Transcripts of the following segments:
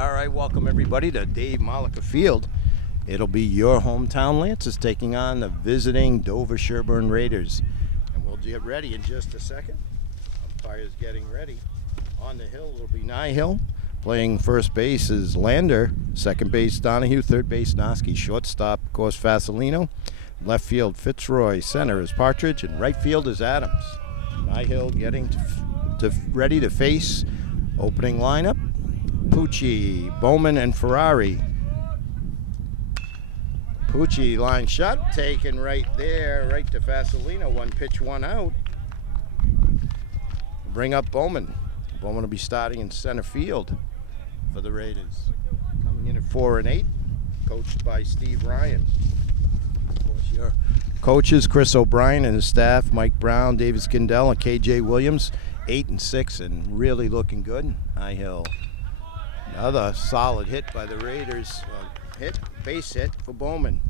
All right, welcome everybody to Dave Malika Field. It'll be your hometown Lancers taking on the visiting Dover-Sherborn Raiders. And we'll get ready in just a second. Umpire's getting ready. On the hill, it'll be Nyhill. Playing first base is Lander. Second base, Donahue. Third base, Noski. Shortstop, of course, Fasolino. Left field, Fitzroy. Center is Partridge. And right field is Adams. Nyhill getting ready to face opening lineup. Pucci, Bowman, and Ferrari. Pucci line shot taken right there, right to Fasolino. One pitch, one out. Bring up Bowman. Bowman will be starting in center field for the Raiders. Coming in at 4 and 8, coached by Steve Ryan. Of course, your coaches, Chris O'Brien and his staff, Mike Brown, David Skindell, and KJ Williams, 8 and 6, and really looking good. Nyhill. Another solid hit by the Raiders. Base hit for Bowman.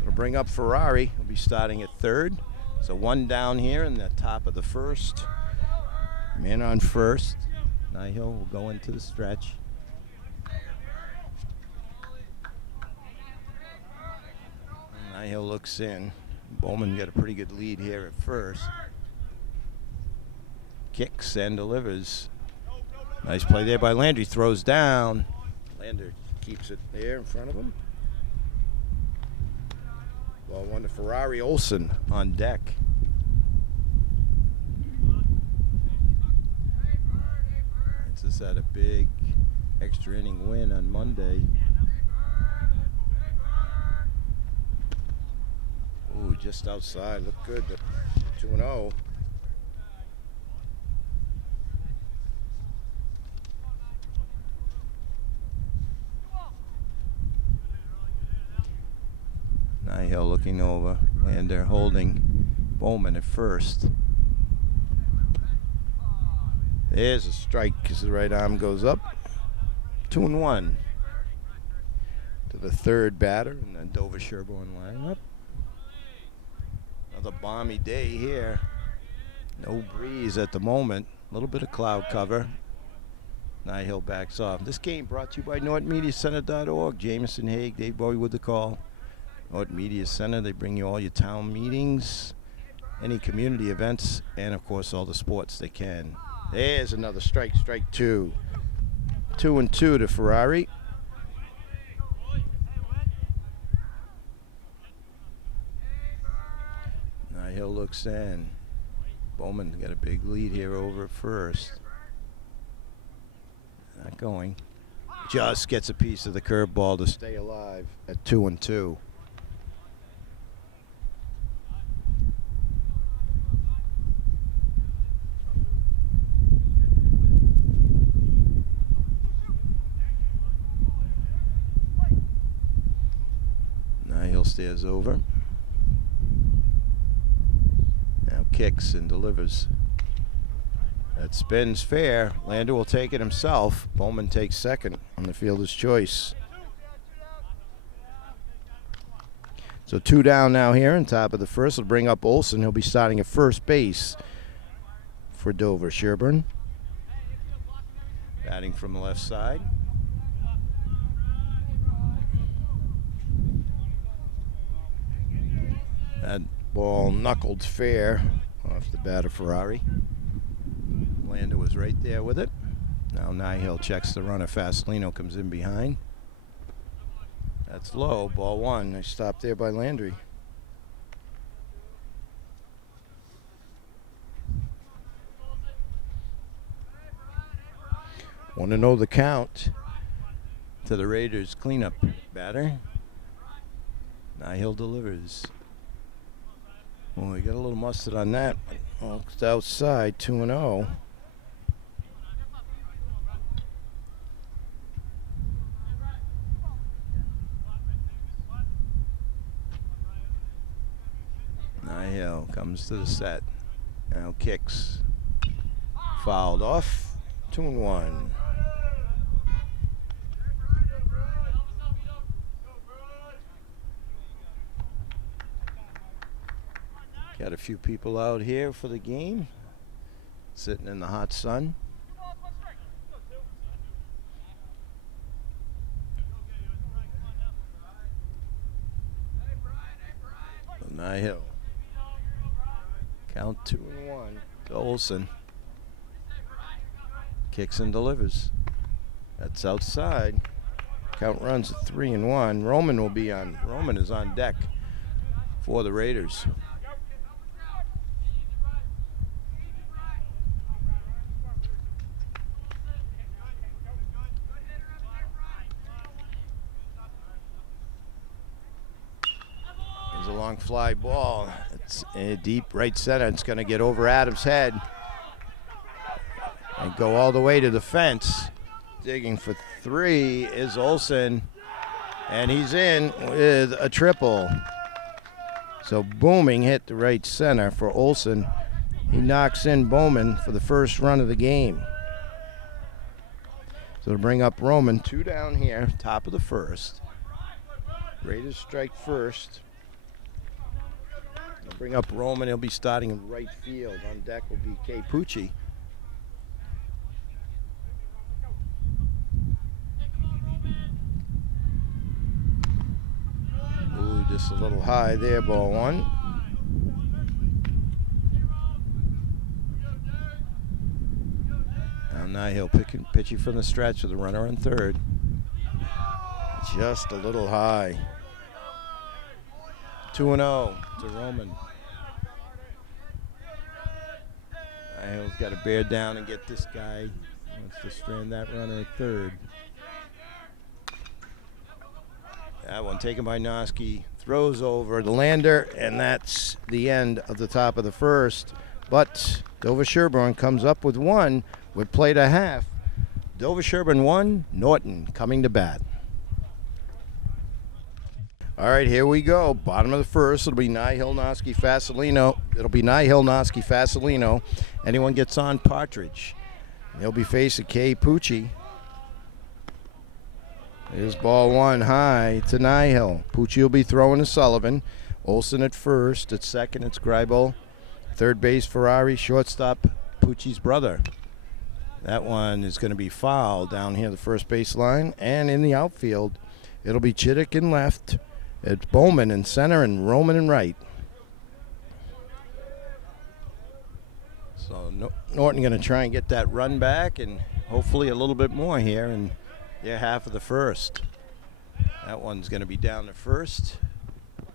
It'll bring up Ferrari. He'll be starting at third. So one down here in the top of the first. Man on first. Nyhill will go into the stretch. Nyhill looks in. Bowman got a pretty good lead here at first. Kicks and delivers. Nice play there by Landry. Throws down. Lander keeps it there in front of him. Ball one to Ferrari. Olsen on deck. Just had a big extra inning win on Monday. Ooh, just outside. Looked good, but 2-0. Nyhill looking over. Lander holding Bowman at first. There's a strike as the right arm goes up. 2-1 to the third batter in the Dover-Sherborn lineup. Another balmy day here. No breeze at the moment. A little bit of cloud cover. Nyhill backs off. This game brought to you by NortonMediaCenter.org. Jameson Haig, Dave Bowie with the call. Norton Media Center, they bring you all your town meetings, any community events, and of course all the sports they can. There's another strike, strike two. 2-2 to Ferrari. Nyhill looks in. Bowman's got a big lead here over at first. Not going. Just gets a piece of the curveball to stay alive at 2-2. Nyhill stares over. Now kicks and delivers. That spins fair. Lander will take it himself. Bowman takes second on the fielder's choice. So 2 down now here on top of the first. Will bring up Olsen. He'll be starting at first base for Dover-Sherborn. Batting from the left side. That ball knuckled fair off the bat of Ferrari. Lander was right there with it. Now Nyhill checks the runner. Fasolino comes in behind. That's low. Ball one. Nice stop there by Landry. Want to know the count to the Raiders cleanup batter. Nyhill delivers. Well, we got a little mustard on that. Oh, it's outside, 2-0. Nyhill comes to the set. Now kicks. Fouled off. 2-1. Got a few people out here for the game, sitting in the hot sun. Nihill. Count 2-1 to Olson. Kicks and delivers. That's outside. Count runs at 3-1. Roman is on deck for the Raiders. There's a long fly ball. It's a deep right center. It's going to get over Adams' head and go all the way to the fence. Digging for three is Olson, and he's in with a triple. So Booming hit the right center for Olson. He knocks in Bowman for the first run of the game. So to bring up Roman, 2 down here, top of the first. Raiders strike first. They'll bring up Roman. He'll be starting in right field. On deck will be Kay Pucci. Ooh, just a little high there, ball one. Now Nihill pitching from the stretch with a runner on third. Just a little high. 2-0 to Roman. Nihill's got to bear down and get this guy. Wants to strand that runner at third. That one taken by Noski. Throws over the lander, and that's the end of the top of the first. But Dover-Sherborn comes up with one with play to half. Dover-Sherborn 1, Norton coming to bat. All right, here we go. Bottom of the first. It'll be Nihill, Noski, Fasolino. Anyone gets on, Partridge. They'll be facing Kay Pucci. Here's ball one high to Nihill. Pucci will be throwing to Sullivan. Olson at first. At second, it's Greibel. Third base, Ferrari. Shortstop, Pucci's brother. That one is going to be fouled down here the first base line. And in the outfield, it'll be Chittick in left. It's Bowman in center and Roman in right. So Norton going to try and get that run back and hopefully a little bit more here in their half of the first. That one's going to be down to first.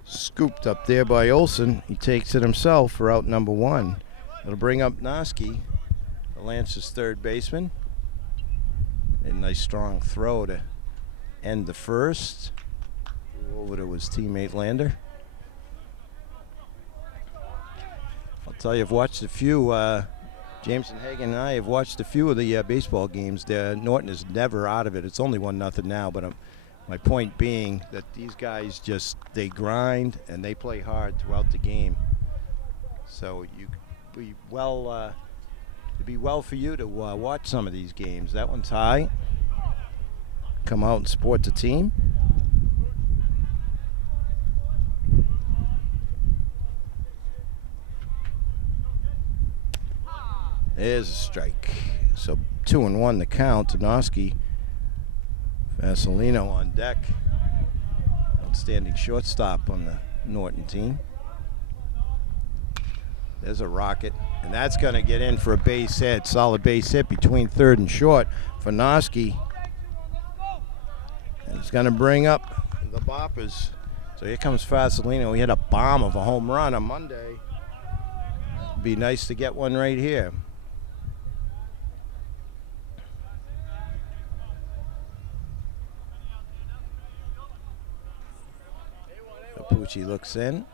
Scooped up there by Olson. He takes it himself for out number one. It'll bring up Noski, the Lance's third baseman. A nice strong throw to end the first. Over to his teammate Lander. I'll tell you, I've watched a few, Jameson Hagan and I have watched a few of the baseball games. Norton is never out of it. It's only 1-0 now, but my point being that these guys they grind and they play hard throughout the game. So it'd be well for you to watch some of these games. That one's high. Come out and support the team. There's a strike. So 2-1 the count to Noski. Fasolino on deck. Outstanding shortstop on the Norton team. There's a rocket. And that's going to get in for a base hit. Solid base hit between third and short for Noski. And it's going to bring up the boppers. So here comes Fasolino. He had a bomb of a home run on Monday. Be nice to get one right here. Pucci looks in.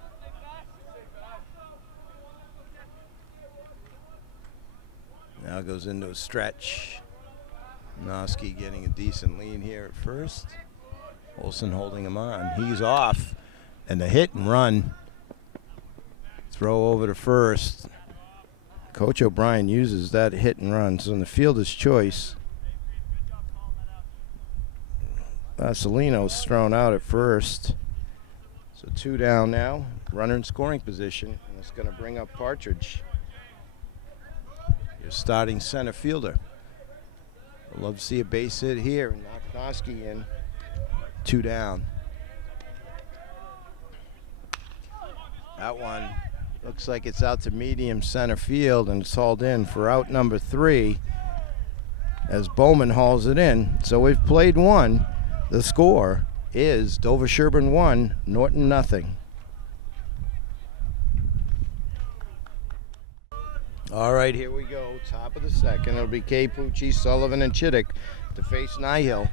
Now goes into a stretch. Noski getting a decent lead here at first. Olson holding him on. He's off. And the hit and run. Throw over to first. Coach O'Brien uses that hit and run. So in the fielder's choice, Fasolino's thrown out at first. So 2 down now. Runner in scoring position. And it's going to bring up Partridge, your starting center fielder. I'd love to see a base hit here and knock Noski in. 2 down. That one looks like it's out to medium center field, and it's hauled in for out number 3 as Bowman hauls it in. So we've played one. The score is Dover-Sherborn 1, Norton nothing. All right, here we go. Top of the second. It'll be Pucci, Sullivan, and Chittick to face Nihill.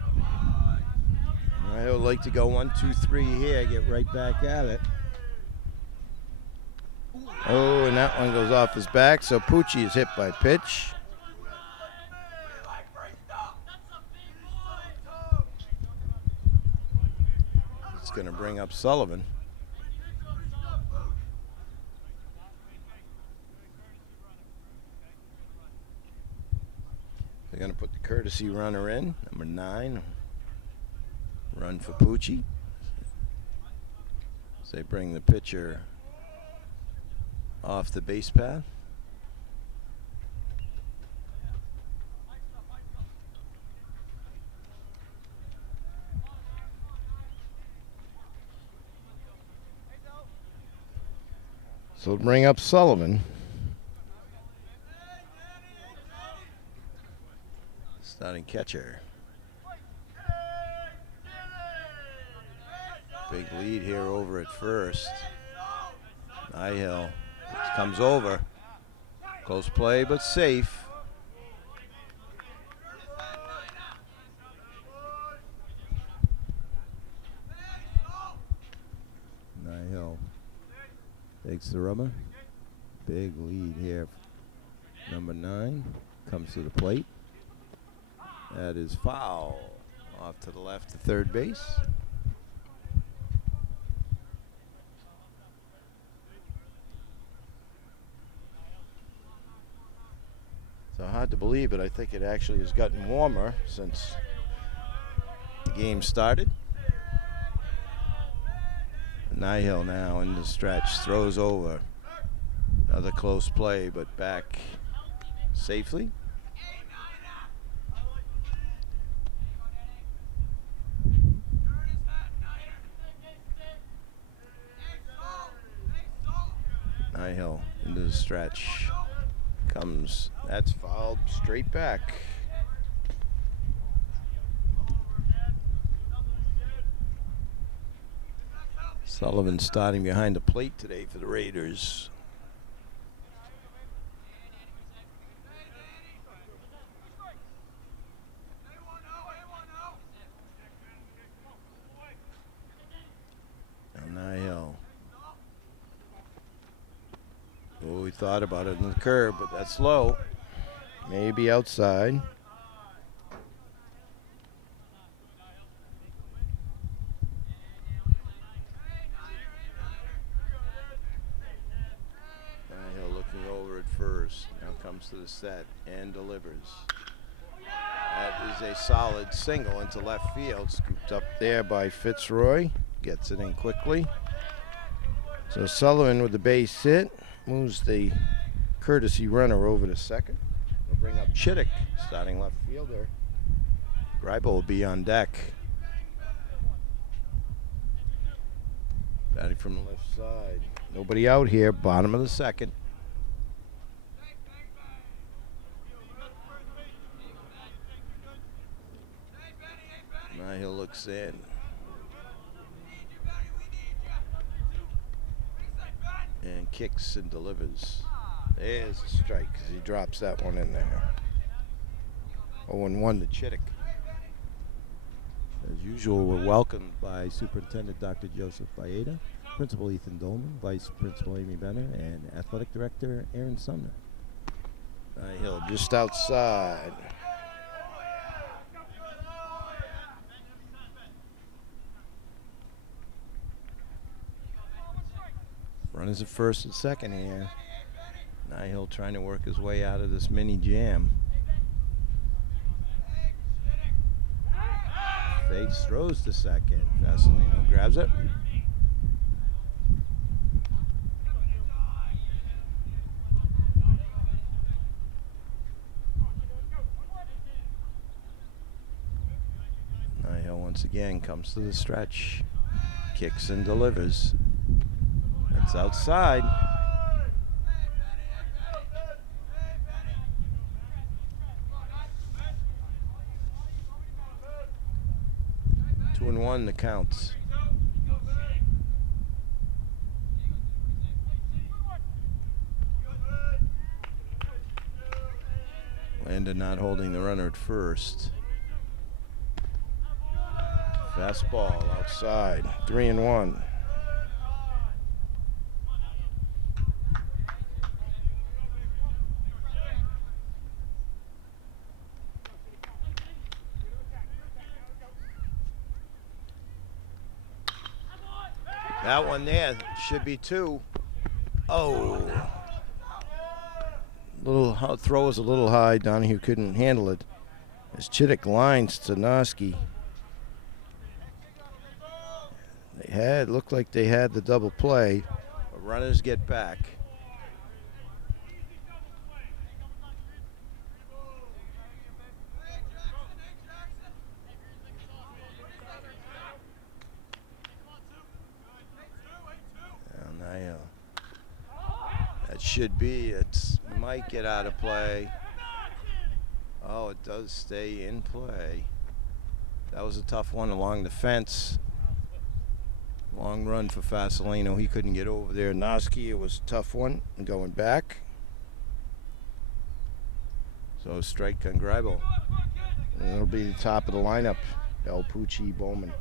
Nihill like to go 1, 2, 3 here. Get right back at it. Oh, and that one goes off his back. So Pucci is hit by pitch. It's going to bring up Sullivan. They're going to put the courtesy runner in, number 9. Run for Pucci. So they bring the pitcher off the base path. So bring up Sullivan. Starting catcher. Big lead here over at first. Nihill comes over. Close play, but safe. Nihill takes the rubber. Big lead here. Number 9 comes to the plate. That is foul. Off to the left to third base. So hard to believe, but I think it actually has gotten warmer since the game started. Nihill now in the stretch, throws over. Another close play, but back safely. Nihill into the stretch. Comes, that's fouled straight back. Sullivan starting behind the plate today for the Raiders. Now Nihill. Oh, we thought about it in the curve, but that's low. Maybe outside. Nihill looking over at first. Now comes to the set and delivers. That is a solid single into left field. Scooped up there by Fitzroy. Gets it in quickly. So Sullivan with the base hit. Moves the courtesy runner over to second. We'll bring up Chittick, starting left fielder. Greibel will be on deck. Batting from the left side. Nobody out here, bottom of the second. Nihill looks in. And kicks and delivers. There's a strike as he drops that one in there. 0-1 to Chittick. As usual, we're welcomed by Superintendent Dr. Joseph Baeta, Principal Ethan Dolman, Vice Principal Amy Benner, and Athletic Director Aaron Sumner. Nihill just outside. Runners at first and second here. Nihill trying to work his way out of this mini jam. Fakes, throws to second. Vasilino grabs it. Nihill once again comes to the stretch. Kicks and delivers. It's outside. Two and one, the counts. Lander not holding the runner at first. Fastball outside. 3-1. That one there should be two. Oh. Little throw was a little high. Donahue couldn't handle it. As Chittick lines to Noski. Looked like they had the double play. But runners get back. That should be. It might get out of play. Oh, it does stay in play. That was a tough one along the fence. Long run for Fasolino. He couldn't get over there. Noski, it was a tough one. Going back. So strike on Greibel. And it'll be the top of the lineup. El Pucci, Bowman.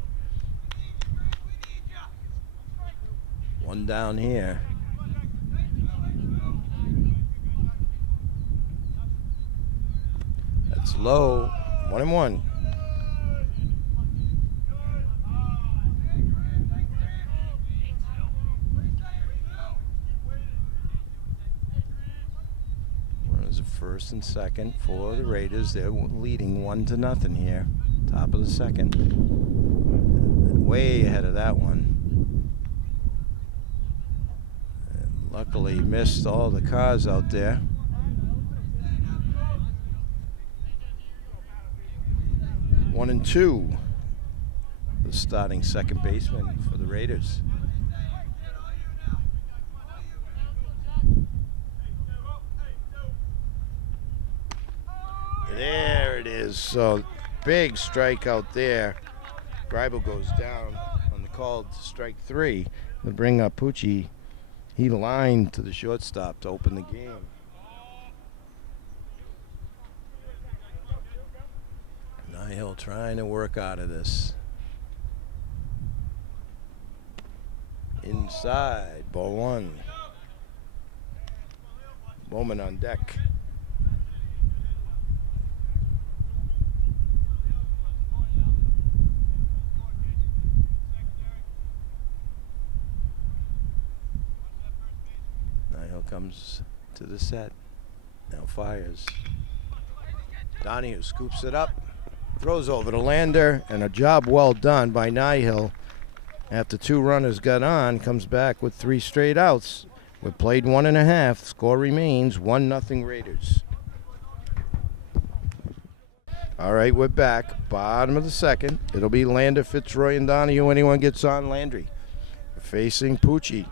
One down here. That's low. 1-1. Runners at first and second for the Raiders. They're leading 1-0 here. Top of the second. Way ahead of that one. And luckily missed all the cars out there. One and two. The starting second baseman for the Raiders. There it is. So big strikeout there. Greibel goes down on the call to strike three. They bring up Pucci. He lined to the shortstop to open the game. Nihil trying to work out of this. Inside, ball one. Bowman on deck. Nihil comes to the set. Now fires. Donahue scoops it up. Throws over to Lander, and a job well done by Nihil. After two runners got on, comes back with 3 straight outs. We've played 1.5. Score remains 1-0 Raiders. All right, we're back. Bottom of the second. It'll be Lander, Fitzroy, and Donahue. Anyone gets on, Landry. Facing Pucci.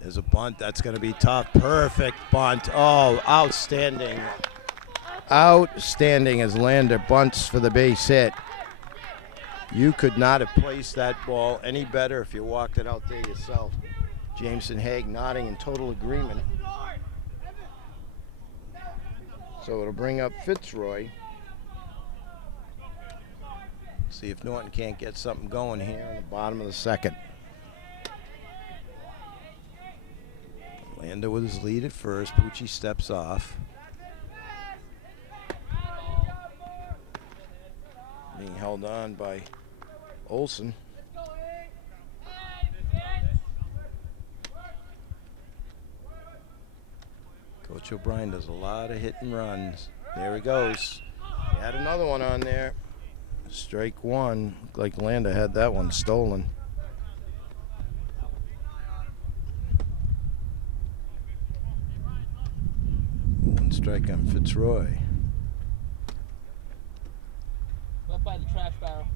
There's a bunt. That's going to be tough. Perfect bunt. Oh, outstanding. Outstanding as Lander bunts for the base hit. You could not have placed that ball any better if you walked it out there yourself. Jameson Haig nodding in total agreement. So it'll bring up Fitzroy. See if Norton can't get something going here in the bottom of the second. Lander with his lead at first. Pucci steps off. Being held on by Olsen. Coach O'Brien does a lot of hit and runs. There he goes. He had another one on there. Strike one. Looked like Lander had that one stolen. One strike on Fitzroy. By the trash barrel.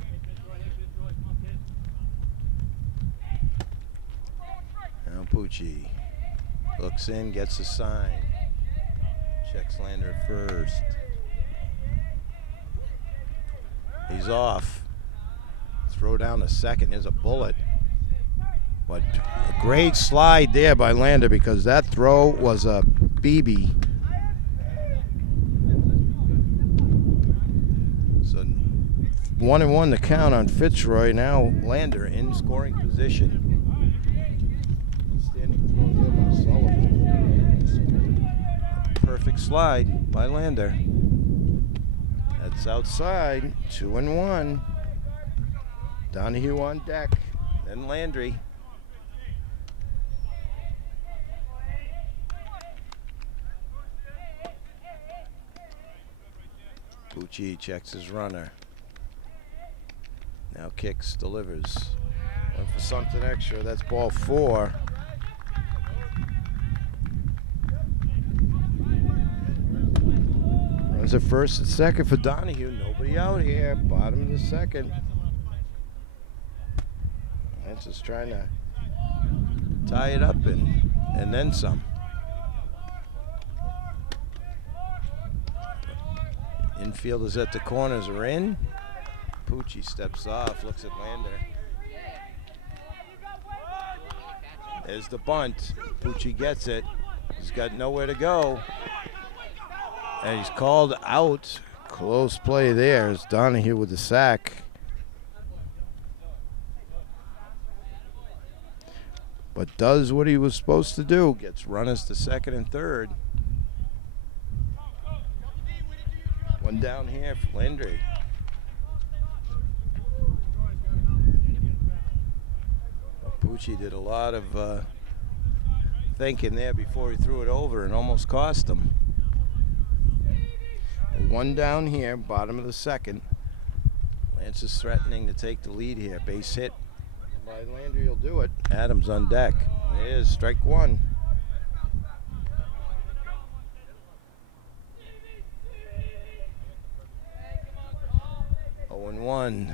Pucci looks in, gets a sign. Checks Lander at first. He's off. Throw down to second. There's a bullet. But a great slide there by Lander because that throw was a BB. So 1-1 to count on Fitzroy. Now Lander in scoring position. Standing throw there by Sullivan. Perfect slide by Lander. That's outside. 2-1. Donahue on deck. Then Landry. Pucci checks his runner. Now kicks, delivers. Went for something extra. That's ball 4. Runs at first and second for Donahue. Nobody out here. Bottom of the second. Lance is trying to tie it up and then some. Infielders at the corners are in. Pucci steps off, looks at Lander. There's the bunt. Pucci gets it. He's got nowhere to go. And he's called out. Close play there. It's Donahue with the sack. But does what he was supposed to do. Gets runners to second and third. One down here for Landry. Pucci did a lot of thinking there before he threw it over and almost cost him. One down here, bottom of the second. Lance is threatening to take the lead here. Base hit by Landry will do it. Adams on deck. There's strike one. 0-1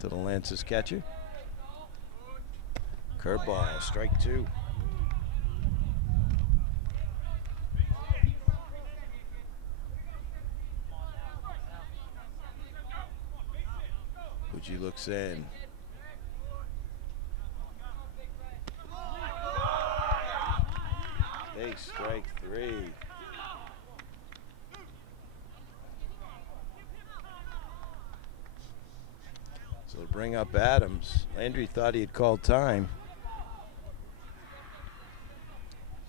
to the Lance's catcher. Curveball, strike 2. Pucci looks in. Big strike 3. So to bring up Adams. Landry thought he had called time.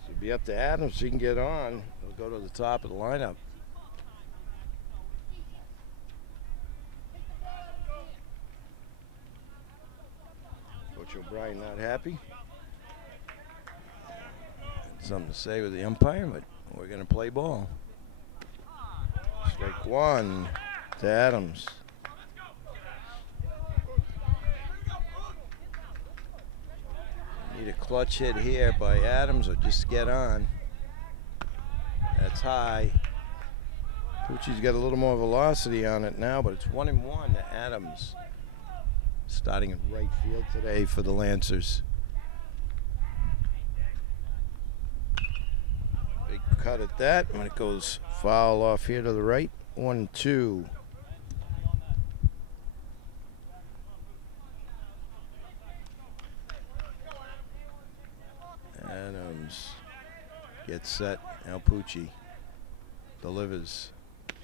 Should be up to Adams so he can get on. He'll go to the top of the lineup. Coach O'Brien not happy. Something to say with the umpire, but we're going to play ball. Strike 1 to Adams. Need a clutch hit here by Adams or just get on. That's high. Pucci's got a little more velocity on it now, but it's 1-1 to Adams. Starting in right field today for the Lancers. Big cut at that when it goes foul off here to the right. 1-2. Adams gets set. Now Pucci delivers.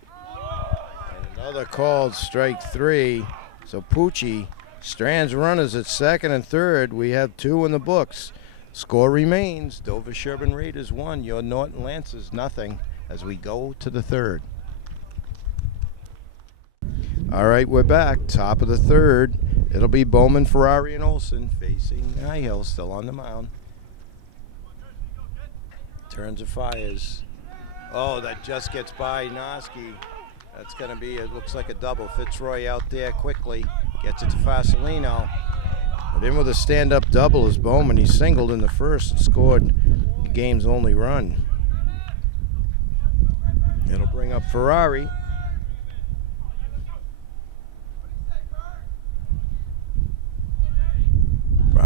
And another called strike 3. So Pucci strands runners at second and third. We have 2 in the books. Score remains Dover-Sherborn Raiders 1, your Norton Lancers nothing as we go to the third. All right, we're back. Top of the third. It'll be Bowman, Ferrari, and Olson facing Highhill still on the mound. Turns and fires. Oh, that just gets by Noski. That's going to be, it looks like a double. Fitzroy out there quickly. Gets it to Fasolino. But in with a stand-up double is Bowman. He singled in the first and scored the game's only run. It'll bring up Ferrari.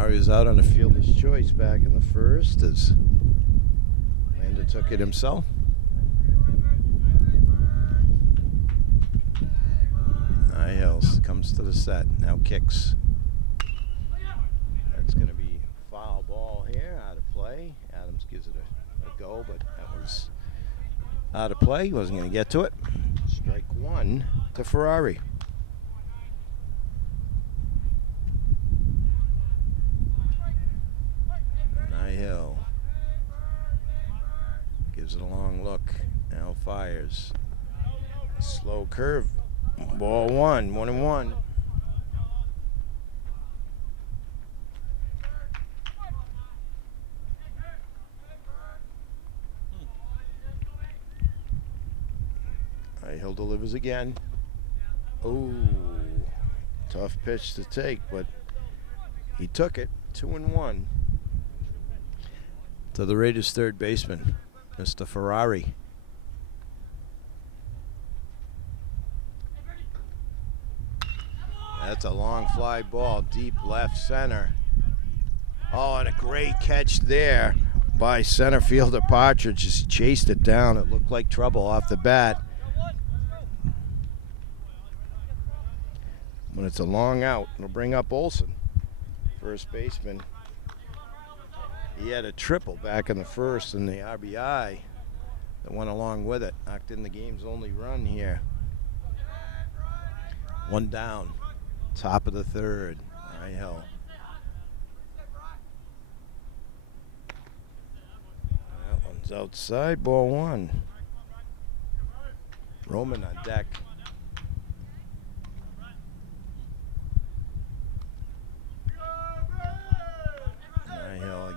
Ferrari was out on a fielder's choice back in the first as Lander took it himself. Niles comes to the set, now kicks. That's going to be foul ball here, out of play. Adams gives it a go, but that was out of play. He wasn't going to get to it. Strike one to Ferrari. Hill gives it a long look. Now fires. Slow curve. Ball one. 1-1. Hill delivers again. Oh, tough pitch to take, but he took it. 2-1. To the Raiders' third baseman, Mr. Ferrari. That's a long fly ball, deep left center. Oh, and a great catch there by center fielder Partridge. Just chased it down. It looked like trouble off the bat. When it's a long out, it'll bring up Olson, first baseman. He had a triple back in the first and the RBI that went along with it. Knocked in the game's only run here. One down. Top of the third. Hill. That one's outside. Ball one. Roman on deck.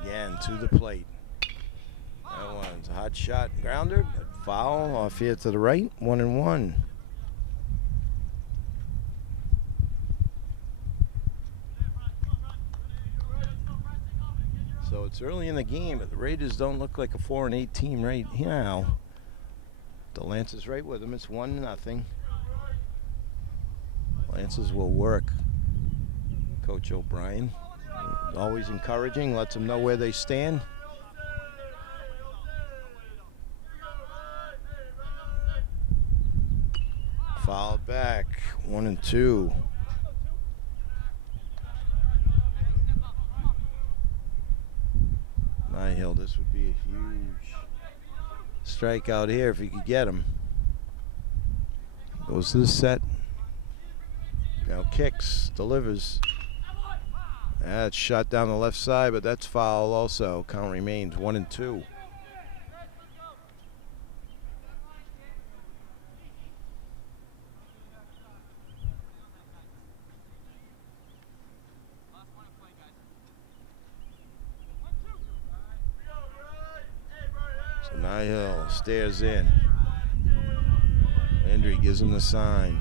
Again to the plate. That one's a hot shot grounder, but foul off here to the right. 1-1. So it's early in the game, but the Raiders don't look like a 4-8 team right now. The Lancers right with them. It's 1-0. Lancers will work. Coach O'Brien. Always encouraging, lets them know where they stand. Fouled back, 1-2. Hill, this would be a huge strikeout here if he could get him. Goes to the set. Now kicks, delivers. That's shot down the left side, but that's foul also. Count remains 1-2. So Hill stares in. Landry gives him the sign.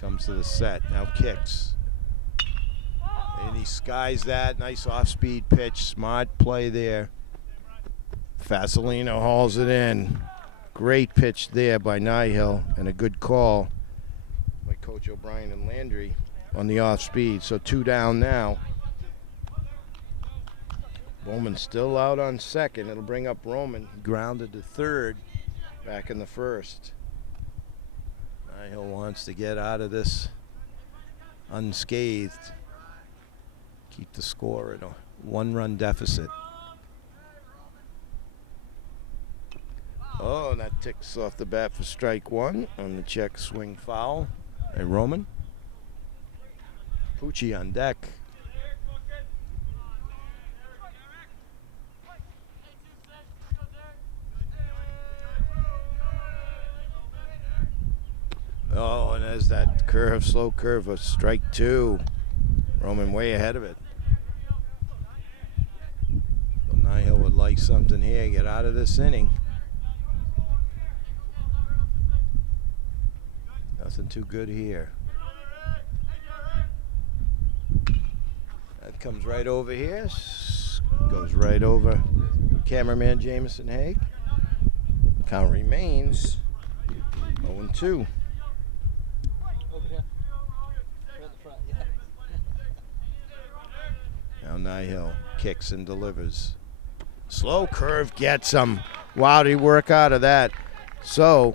Comes to the set. Now kicks. And he skies that. Nice off-speed pitch. Smart play there. Fasolino hauls it in. Great pitch there by Nihill, and a good call by Coach O'Brien and Landry on the off-speed. So 2 down now. Bowman still out on second. It'll bring up Roman. Grounded to third back in the first. Nihill wants to get out of this unscathed. Keep the score at a 1-run deficit. Oh, and that ticks off the bat for strike one on the check swing foul. Hey, Roman. Pucci on deck. Oh, and there's that curve, slow curve of strike two. Roman way ahead of it. So Nihill would like something here. Get out of this inning. Nothing too good here. That comes right over here. Goes right over cameraman Jameson Haig. Count remains 0-2. Now Nihill kicks and delivers. Slow curve gets him. Wow, did he work out of that? So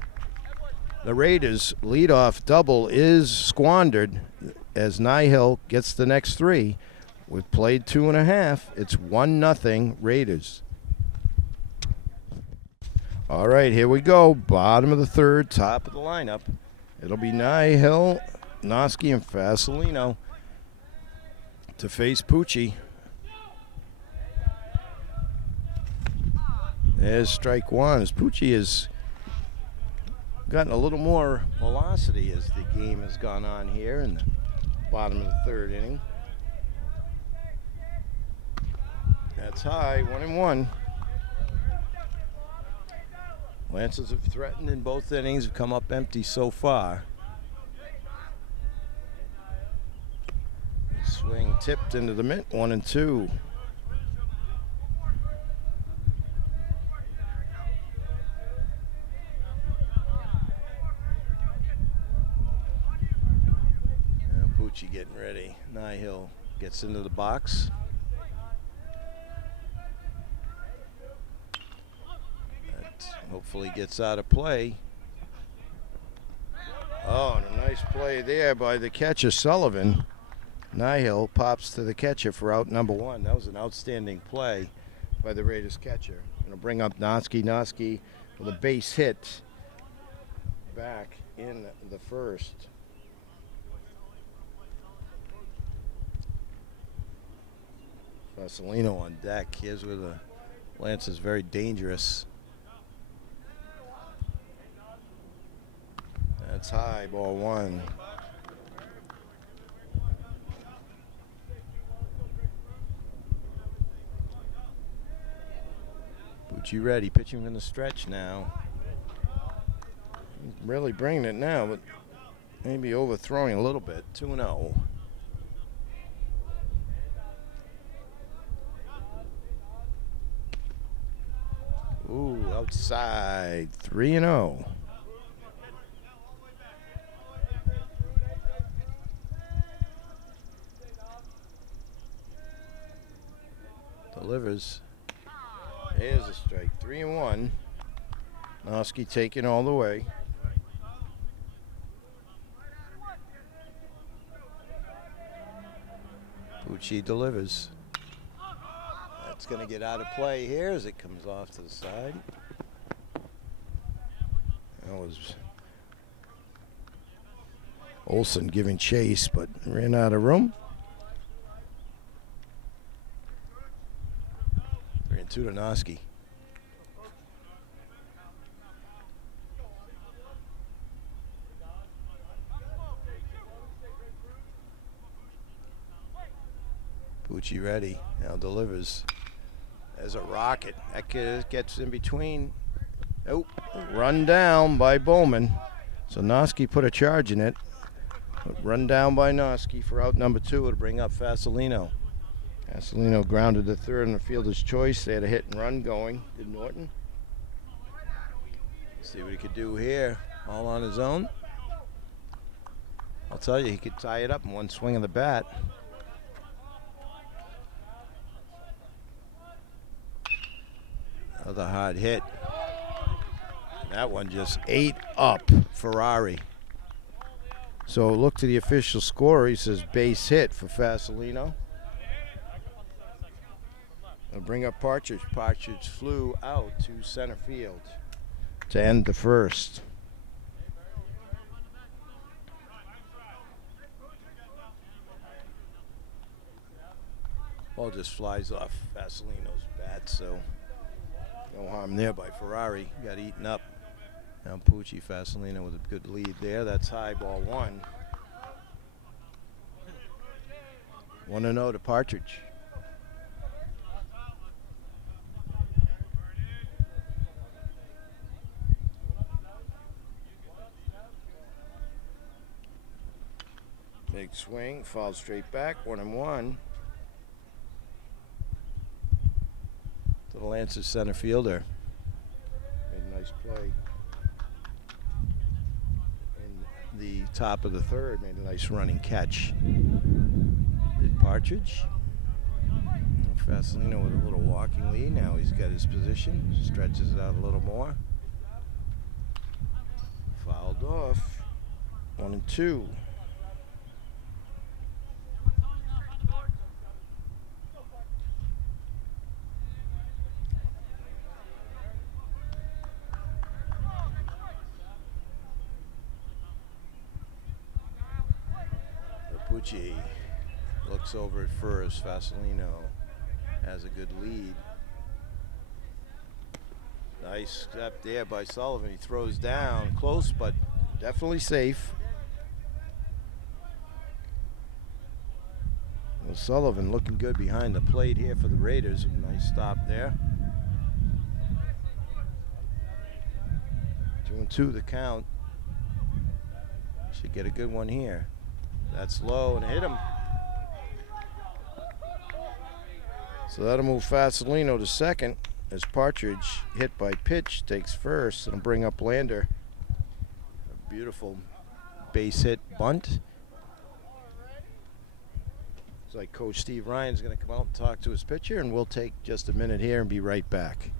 the Raiders' leadoff double is squandered as Nihill gets the next three. We've played 2.5. It's 1-0 Raiders. All right, here we go. Bottom of the third, top of the lineup. It'll be Nihill, Noski, and Fasolino to face Pucci. There's strike one. As Pucci has gotten a little more velocity as the game has gone on here in the bottom of the third inning. That's high, 1-1. Lancers have threatened in both innings, have come up empty so far. Swing tipped into the mitt, 1-2. Pucci getting ready. Nihill gets into the box. That hopefully gets out of play. Oh, and a nice play there by the catcher, Sullivan. Nihill pops to the catcher for out number one. That was an outstanding play by the Raiders catcher. Going to bring up Noski. Noski with a base hit back in the first. Fasolino on deck. Here's where the Lance is very dangerous. That's high, ball one. Pucci ready, pitching from the stretch now. Really bringing it now, but maybe overthrowing a little bit. 2-0. Ooh, outside. 3-0. Delivers. There's a strike. 3-1. Noski taking all the way. Pucci delivers. That's going to get out of play here as it comes off to the side. That was Olsen giving chase, but ran out of room. 3-2 to Noski. Pucci ready, now delivers. There's a rocket. That gets in between. Oh, run down by Bowman. So Noski put a charge in it. But run down by Noski for out number two to bring up Fasolino. Fasolino grounded to third in the fielder's choice. They had a hit and run going. Did Norton. See what he could do here. All on his own. I'll tell you, he could tie it up in one swing of the bat. Another hard hit. That one just ate up Ferrari. So look to the official score. He says base hit for Fasolino. I'll bring up Partridge. Partridge flew out to center field to end the first. Ball just flies off Fasolino's bat, so no harm there by Ferrari. Got eaten up. Now Pucci, Fasolino with a good lead there. That's high, ball one. 1-0 to Partridge. Big swing, falls straight back, 1-1. To the Lancers center fielder. Made a nice play. In the top of the third, made a nice running catch. Did Partridge. Vasilino with a little walking lead. Now he's got his position. Stretches it out a little more. Fouled off. 1 and 2. Pucci looks over at first. Vasilino has a good lead. Nice step there by Sullivan. He throws down close, but definitely safe. Well, Sullivan looking good behind the plate here for the Raiders. A nice stop there. 2 and 2 the count. Should get a good one here. That's low and hit him. So that'll move Vasilino to second as Partridge, hit by pitch, takes first and bring up Lander. A beautiful base hit bunt. Looks like Coach Steve Ryan's going to come out and talk to his pitcher, and we'll take just a minute here and be right back.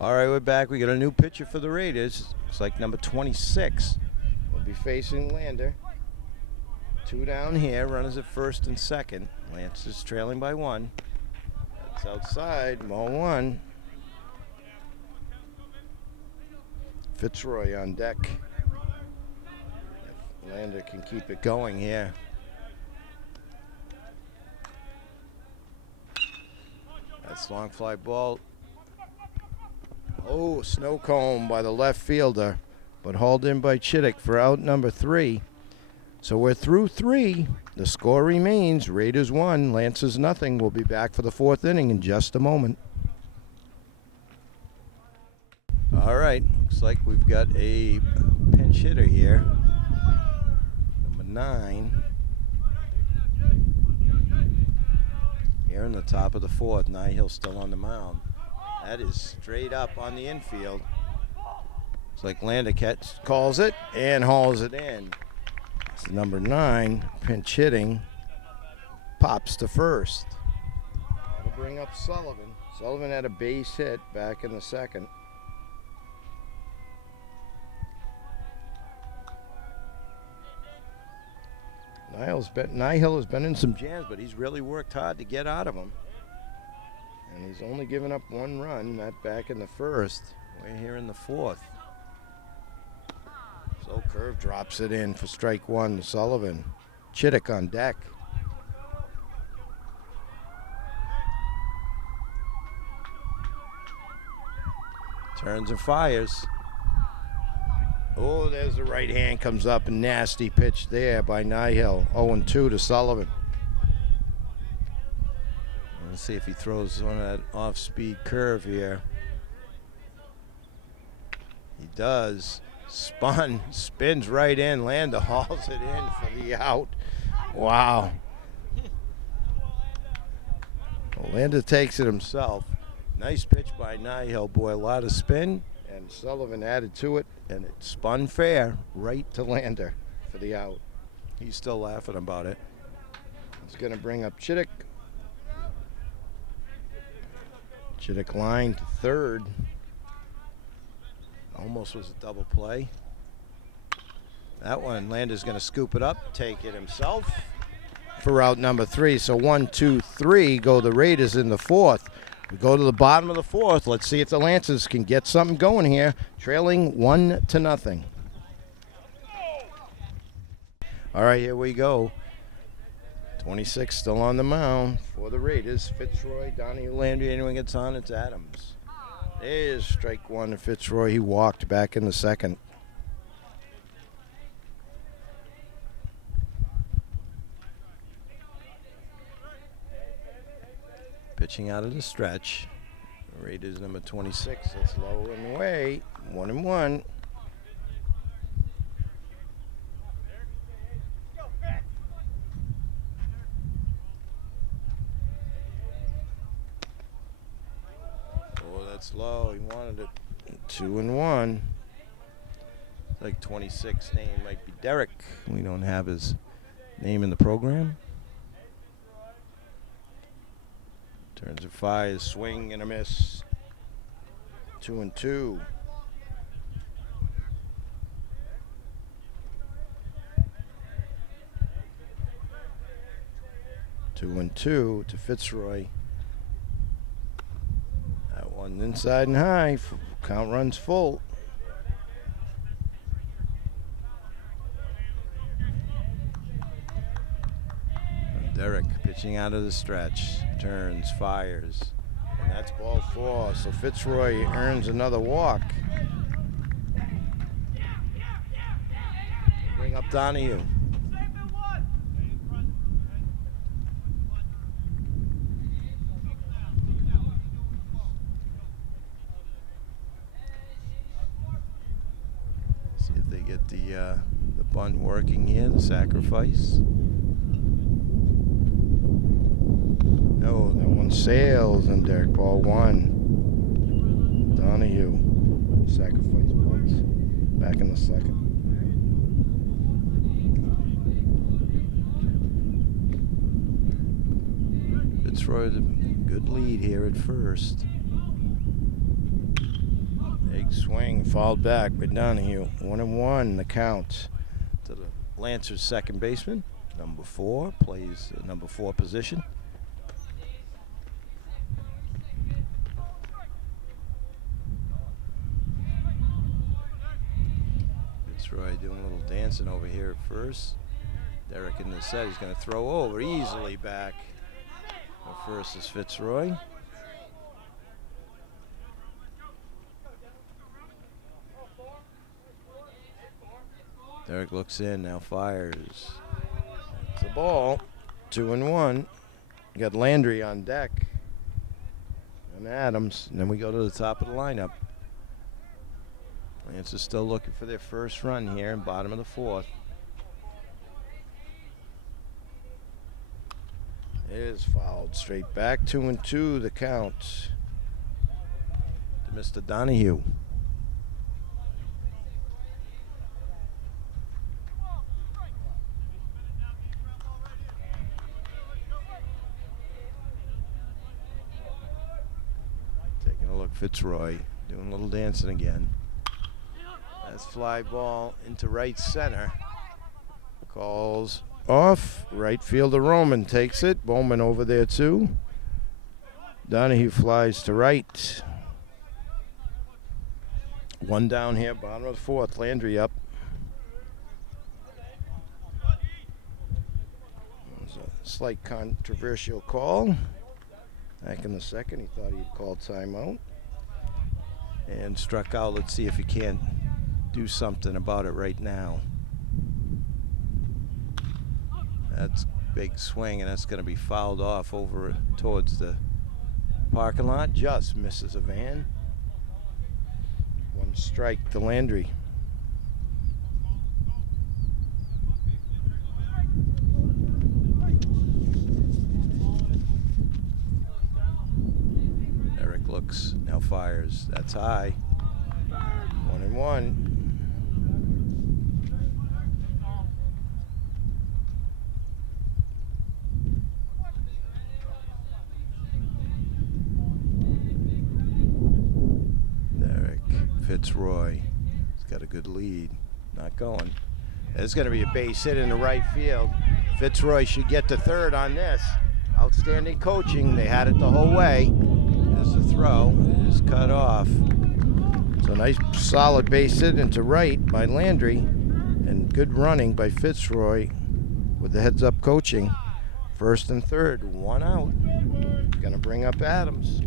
All right, we're back. We got a new pitcher for the Raiders. It's like number 26. We'll be facing Lander. 2 down here, runners at first and second. Lance is trailing by 1. That's outside, ball 1. Fitzroy on deck. If Lander can keep it going here. That's long fly ball. Oh, snow cone by the left fielder, but hauled in by Chittick for out number 3. So we're through 3. The score remains Raiders 1, Lancers nothing. We'll be back for the 4th inning in just a moment. All right, looks like we've got a pinch hitter here. Number 9. Here in the top of the 4th, Nihill still on the mound. That is straight up on the infield. Looks like Lander calls it and hauls it in. It's number 9, pinch hitting, pops to first. That'll bring up Sullivan. Sullivan had a base hit back in the second. Nihill has been in some jams, but he's really worked hard to get out of them. And he's only given up 1 run, that back in the first. We're here in the 4th. So curve drops it in for strike 1 to Sullivan. Chittick on deck. Turns and fires. Oh, there's the right hand comes up, and nasty pitch there by Nihill. 0-2 to Sullivan. Let's see if he throws one of that off-speed curve here. He does. Spins right in. Lander hauls it in for the out. Wow. Well, Lander takes it himself. Nice pitch by Nihill. Boy, a lot of spin, and Sullivan added to it, and it spun fair right to Lander for the out. He's still laughing about it. It's going to bring up Chittick. Chittick line to third. Almost was a double play. That one, Lander's going to scoop it up, take it himself for out number 3. So 1, 2, 3 go the Raiders in the 4th. We go to the bottom of the 4th. Let's see if the Lancers can get something going here. Trailing 1-0. All right, here we go. 26 still on the mound for the Raiders. Fitzroy, Donnie Landry, anyone gets on, it's Adams. There's strike 1 to Fitzroy. He walked back in the second. Pitching out of the stretch. Raiders number 26. That's low and away. 1-1. That's low. He wanted it. 2-1. Like 26 name might be Derek. We don't have his name in the program. Turns and fires, swing and a miss. 2-2. 2-2 to Fitzroy. That one inside and high. Count runs full. Derek pitching out of the stretch. Turns, fires. And that's ball 4. So Fitzroy earns another walk. Bring up Donahue. See if they get the bunt working here, the sacrifice. No, that one sails and Derek, ball 1. Donahue, sacrifice bunts. Back in the second. Fitzroy, the good lead here at first. Big swing, fouled back by Donahue. 1-1, the count to the Lancers' second baseman. Number 4 plays number 4 position. Fitzroy doing a little dancing over here at first. Derek in the set, he's going to throw over easily back. First is Fitzroy. Derek looks in, now fires. It's a ball. 2-1. You got Landry on deck. And Adams. And then we go to the top of the lineup. Lancers still looking for their first run here in bottom of the 4th. It is fouled straight back. 2-2 the count to Mr. Donahue. Taking a look, Fitzroy doing a little dancing again. That's fly ball into right center. Calls off. Right fielder Roman takes it. Bowman over there too. Donahue flies to right. One down here, bottom of the 4th. Landry up. There's a slight controversial call. Back in the second, he thought he'd called timeout. And struck out. Let's see if he can't do something about it right now. That's big swing, and that's going to be fouled off over towards the parking lot. Just misses a van. 1 strike to Landry. Eric looks, now fires. That's high. 1-1. Fitzroy, he's got a good lead. Not going. There's going to be a base hit in the right field. Fitzroy should get to third on this. Outstanding coaching. They had it the whole way. There's the throw. It is cut off. So nice solid base hit into right by Landry. And good running by Fitzroy with the heads up coaching. First and third. 1 out. Going to bring up Adams.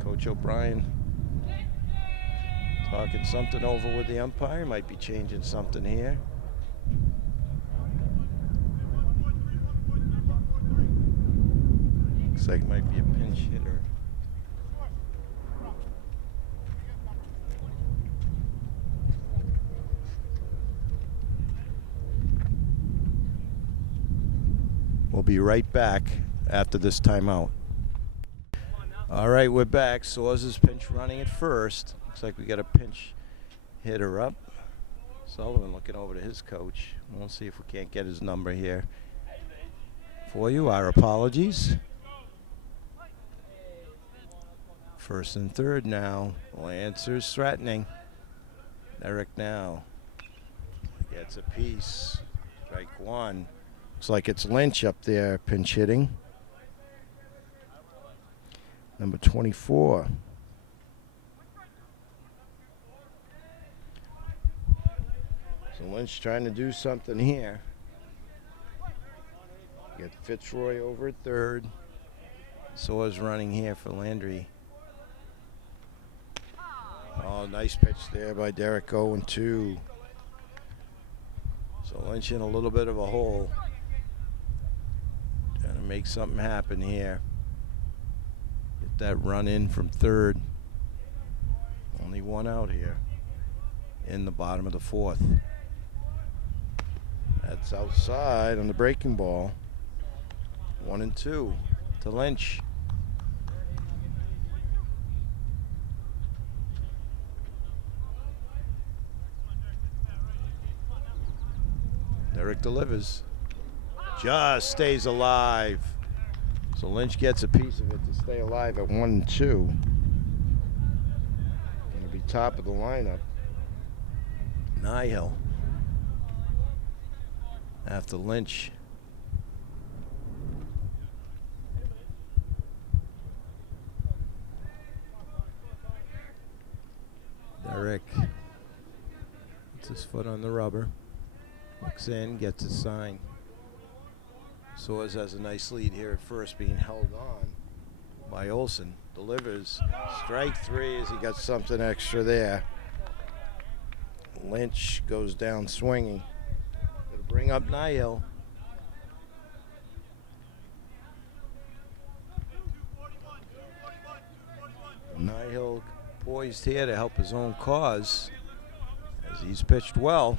Coach O'Brien talking something over with the umpire. Might be changing something here. Looks like might be a pinch hitter. We'll be right back after this timeout. All right, we're back. Soares is pinch running at first. Looks like we got a pinch hitter up. Sullivan looking over to his coach. We'll see if we can't get his number here for you. Our apologies. First and third now. Lancers threatening. Eric now gets a piece. Strike one. Looks like it's Lynch up there pinch hitting. Number 24. So Lynch trying to do something here. Get Fitzroy over at third. Soares running here for Landry. Oh, nice pitch there by Derek. 0-2. So Lynch in a little bit of a hole. Trying to make something happen here. Get that run in from third. Only one out here in the bottom of the fourth. That's outside on the breaking ball. 1-2 to Lynch. Derek delivers. Just stays alive. So Lynch gets a piece of it to stay alive at 1-2. Going to be top of the lineup. Nihil. After Lynch. Derek puts his foot on the rubber. Looks in, gets a sign. Soares has a nice lead here at first, being held on by Olsen. Delivers. Strike three as he got something extra there. Lynch goes down swinging. It'll bring up Nihil. Nihil poised here to help his own cause as he's pitched well.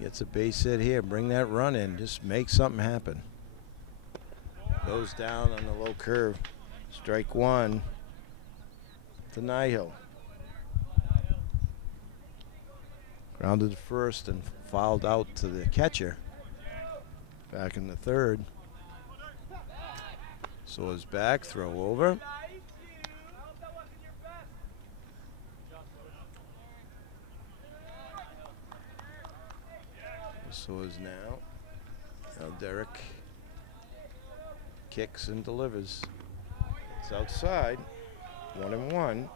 Gets a base hit here, bring that run in, just make something happen. Goes down on the low curve. Strike one to Nihil. Grounded to first and fouled out to the catcher. Back in the third. So his back throw over. So is now Derek kicks and delivers. It's outside. 1-1.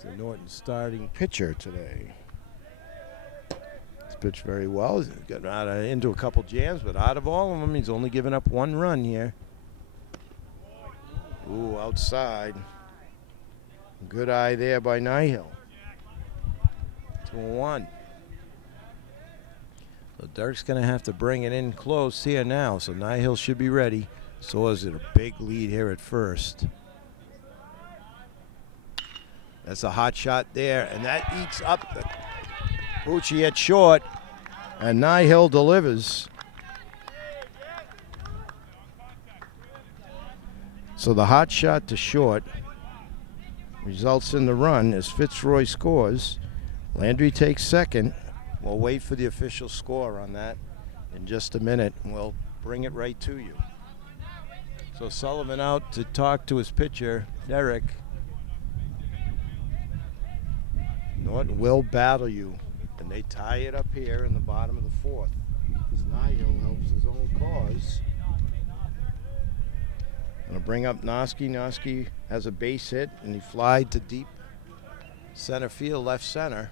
To Norton starting pitcher today. He's pitched very well. He's got into a couple jams, but out of all of them, he's only given up one run here. Ooh, outside. Good eye there by Nihil. 2-1. So Dirk's going to have to bring it in close here now. So Nihil should be ready. So is it a big lead here at first. That's a hot shot there, and that eats up the Pucci at short, and Nihil delivers. So the hot shot to short results in the run as Fitzroy scores. Landry takes second. We'll wait for the official score on that in just a minute, and we'll bring it right to you. So Sullivan out to talk to his pitcher, Derek. Norton will battle you, and they tie it up here in the bottom of the fourth. As Nihil helps his own cause. Gonna bring up Noski. Noski has a base hit, and he flied to deep center field, left center.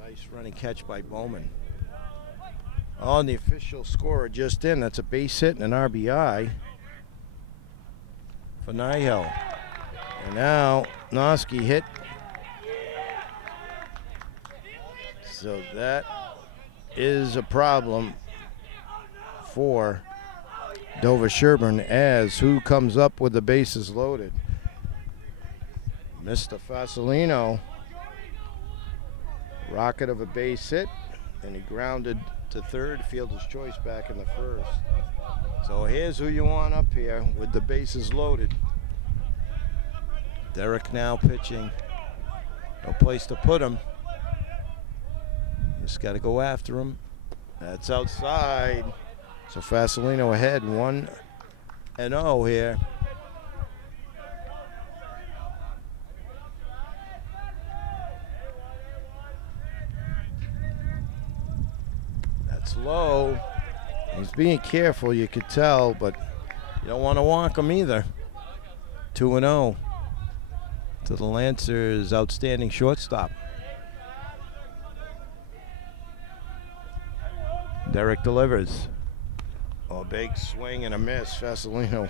Nice running catch by Bowman. Oh, and the official scorer just in. That's a base hit and an RBI for Nihil. And now Noski hit. So that is a problem for Dover-Sherborn, as who comes up with the bases loaded? Mr. Fasolino. Rocket of a base hit, and he grounded to third. Fielder's choice back in the first. So here's who you want up here with the bases loaded. Derek now pitching. No place to put him. Just got to go after him. That's outside. So Fasolino ahead 1-0 here. That's low. He's being careful, you could tell, but you don't want to walk him either. 2-0 to the Lancers' outstanding shortstop. Derek delivers. Oh, big swing and a miss. Fasolino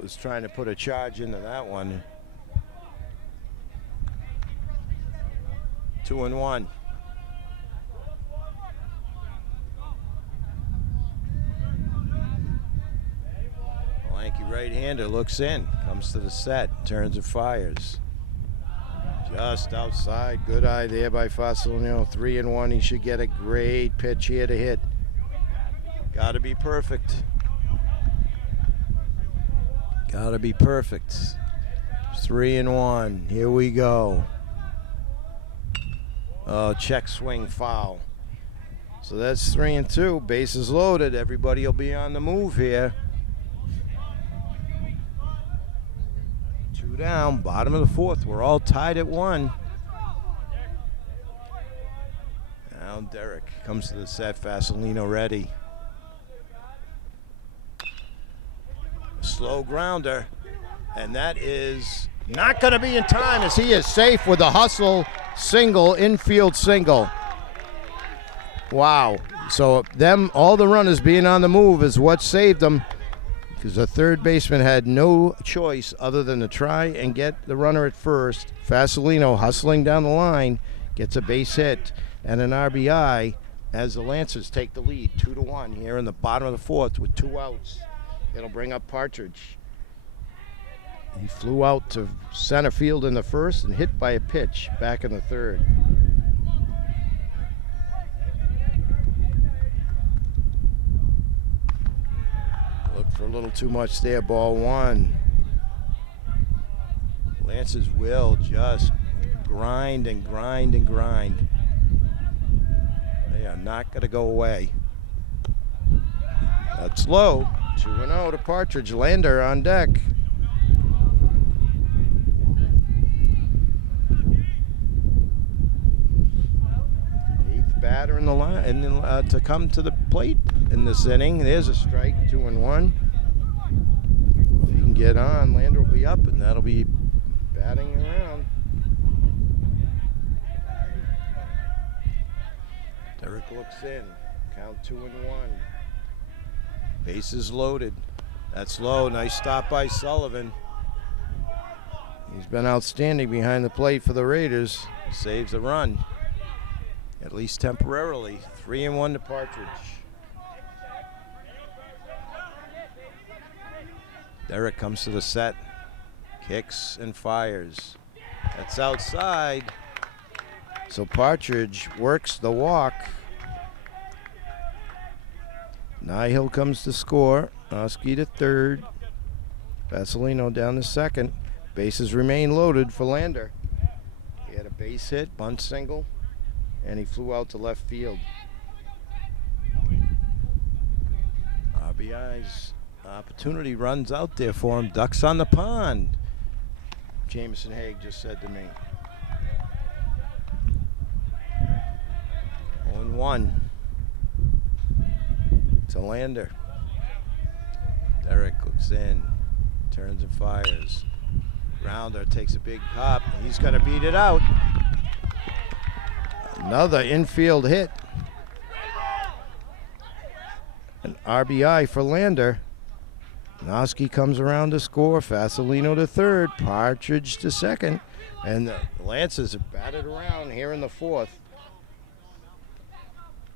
was trying to put a charge into that one. 2-1. Lanky right-hander looks in, comes to the set, turns and fires. Just outside. Good eye there by Fasolino. 3-1. He should get a great pitch here to hit. Got to be perfect. Got to be perfect. 3-1. Here we go. Oh, check swing foul. So that's 3-2. Bases loaded. Everybody will be on the move here. 2 down, bottom of the 4th. We're all tied at 1. Now Derek comes to the set. Fasolino ready. Slow grounder, and that is not going to be in time as he is safe with a hustle single, infield single. Wow. So all the runners being on the move is what saved them, because the third baseman had no choice other than to try and get the runner at first. Fasolino hustling down the line, gets a base hit and an RBI as the Lancers take the lead 2-1 here in the bottom of the 4th with 2 outs. It'll bring up Partridge. He flew out to center field in the first and hit by a pitch back in the 3rd. Look for a little too much there, ball 1. Lancers will just grind and grind and grind. They are not going to go away. That's low. 2-0 to Partridge. Lander on deck. 8th batter in the line and to come to the plate in this inning. There's a strike. 2-1. If he can get on, Lander will be up, and that'll be batting around. Derek looks in. Count 2-1. Bases loaded. That's low. Nice stop by Sullivan. He's been outstanding behind the plate for the Raiders. Saves a run, at least temporarily. 3-1 to Partridge. Derek comes to the set. Kicks and fires. That's outside. So Partridge works the walk. Nihil comes to score. Oski to 3rd. Fasolino down to 2nd. Bases remain loaded for Lander. He had a base hit, bunt single, and he flew out to left field. RBI's opportunity runs out there for him. Ducks on the pond, Jamison Haig just said to me. 0-1 to Lander. Derek looks in, turns and fires. Grounder takes a big hop. He's going to beat it out. Another infield hit. An RBI for Lander. Noski comes around to score. Fasolino to 3rd. Partridge to 2nd. And the Lancers have batted around here in the 4th.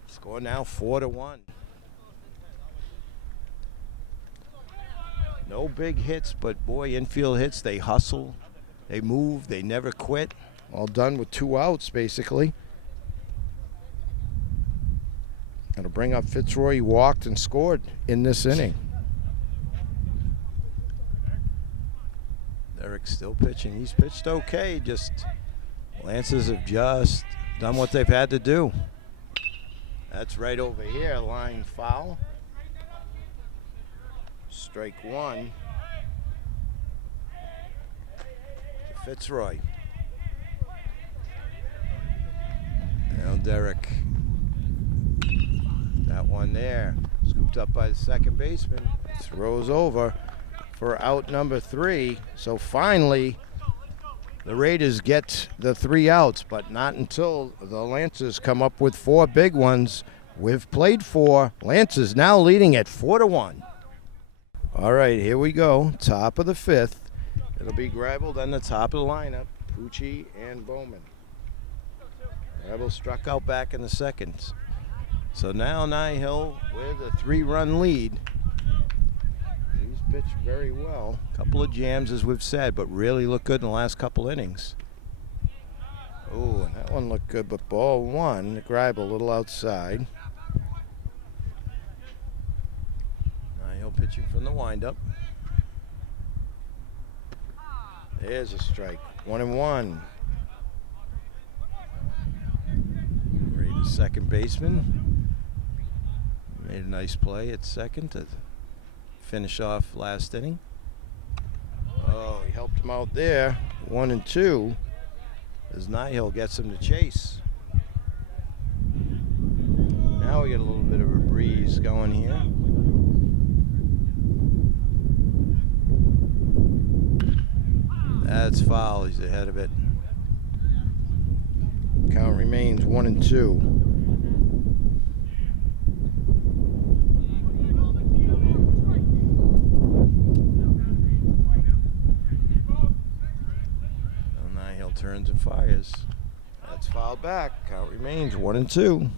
Score now 4-1. No big hits, but boy, infield hits. They hustle, they move, they never quit. All done with 2 outs, basically. Going to bring up Fitzroy. He walked and scored in this inning. Derek's still pitching. He's pitched okay. Just Lancers have just done what they've had to do. That's right over here. Line foul. Strike one to Fitzroy. Now Derek. That one there. Scooped up by the second baseman. Throws over for out number 3. So finally, the Raiders get the 3 outs, but not until the Lancers come up with 4 big ones. We've played 4. Lancers now leading at 4-1. All right, here we go. Top of the 5th. It'll be Greibel on the top of the lineup. Pucci and Bowman. Greibel struck out back in the second. So now Nihill with a 3-run lead. He's pitched very well. Couple of jams, as we've said, but really looked good in the last couple innings. Oh, and that one looked good, but ball 1. Greibel a little outside. Nihill pitching from the windup. There's a strike. 1-1. Raiders second baseman made a nice play at second to finish off last inning. Oh, he helped him out there. 1-2 as Nihill gets him to chase. Now we get a little bit of a breeze going here. That's foul. He's ahead of it. Count remains 1-2. Nihill turns and fires. That's fouled back. Count remains 1-2.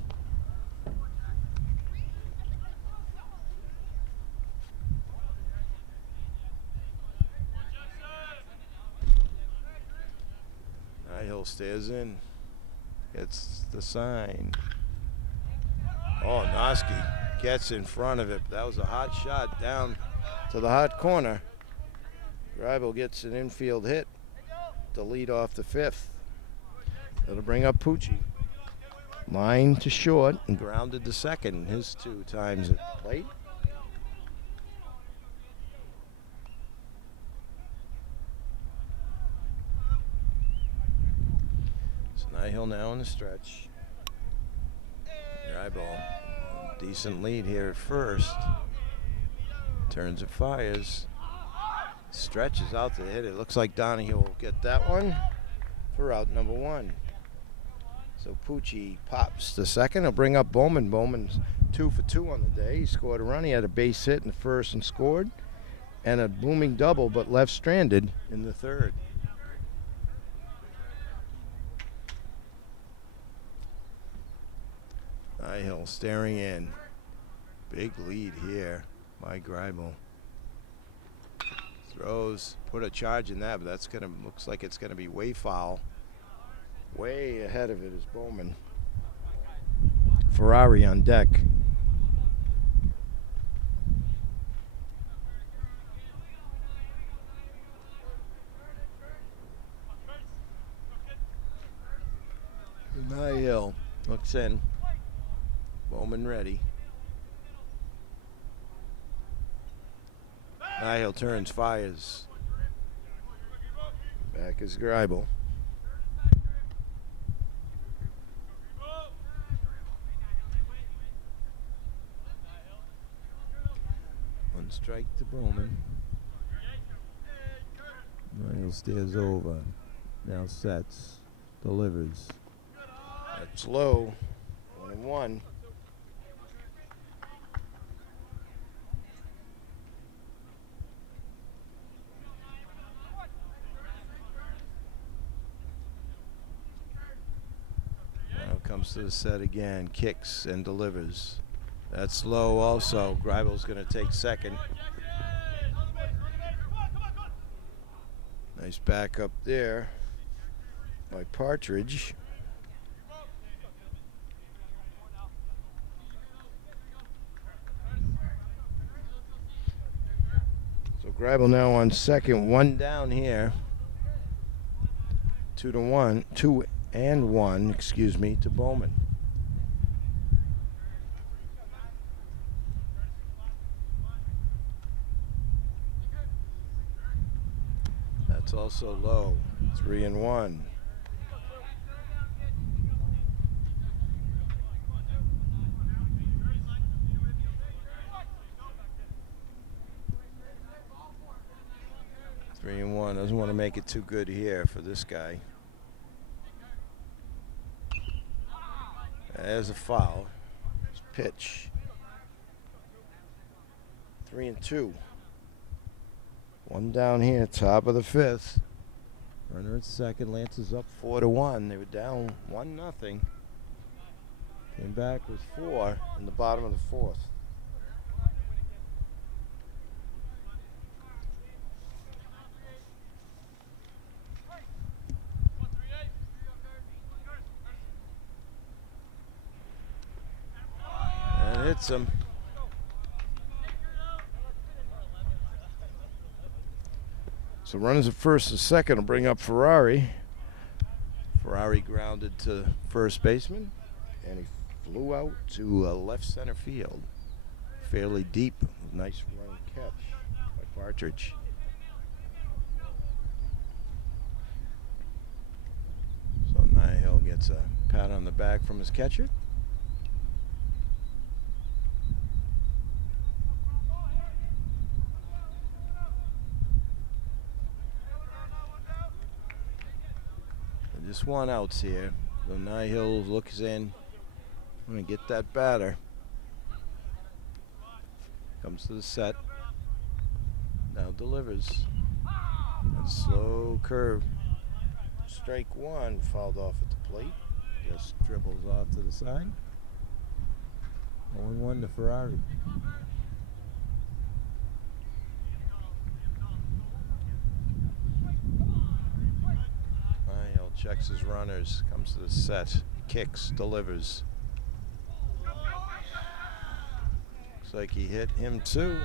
Nihill stares in. Gets the sign. Oh, Noski gets in front of it. That was a hot shot down to the hot corner. Greibel gets an infield hit to lead off the 5th. That'll bring up Pucci. Line to short and grounded to second his 2 times at the plate. Nihill now in the stretch. Greibel, decent lead here at first. Turns and fires. Stretches out to hit. It looks like Donahue will get that one for out number 1. So Pucci pops the second. He'll bring up Bowman. Bowman's 2 for 2 on the day. He scored a run. He had a base hit in the first and scored. And a booming double, but left stranded in the third. Nihill staring in. Big lead here by Greibel. Throws, put a charge in that, but that's gonna looks like it's gonna be way foul. Way ahead of it is Bowman. Ferrari on deck. Nihill looks in. Bowman ready. Nihill turns, fires. Back is Greibel. One strike to Bowman. Nihill stares over. Now sets. Delivers. That's low. 1-1. Comes to the set again, kicks and delivers. That's low also. Greibel's going to take second. Nice back up there by Partridge. So Gribble now on second, one down here. 2-1, excuse me, to Bowman. That's also low. 3-1. Three and one. Doesn't want to make it too good here for this guy. There's a foul. Pitch. 3-2. One down here, top of the fifth. Runner at second. Lance is up 4-1. They were down 1-0. Came back with 4 in the bottom of the fourth. And hits him. So runners at first and second will bring up Ferrari. Ferrari grounded to first baseman, and he flew out to left center field. Fairly deep. Nice running catch by Partridge. So Nihill gets a pat on the back from his catcher. Just one outs here. So Nihill looks in. I'm going to get that batter. Comes to the set. Now delivers. That slow curve. Strike one. Fouled off at the plate. Just dribbles off to the side. 0-1 to Ferrari. Checks his runners, comes to the set, kicks, delivers. Looks like he hit him too.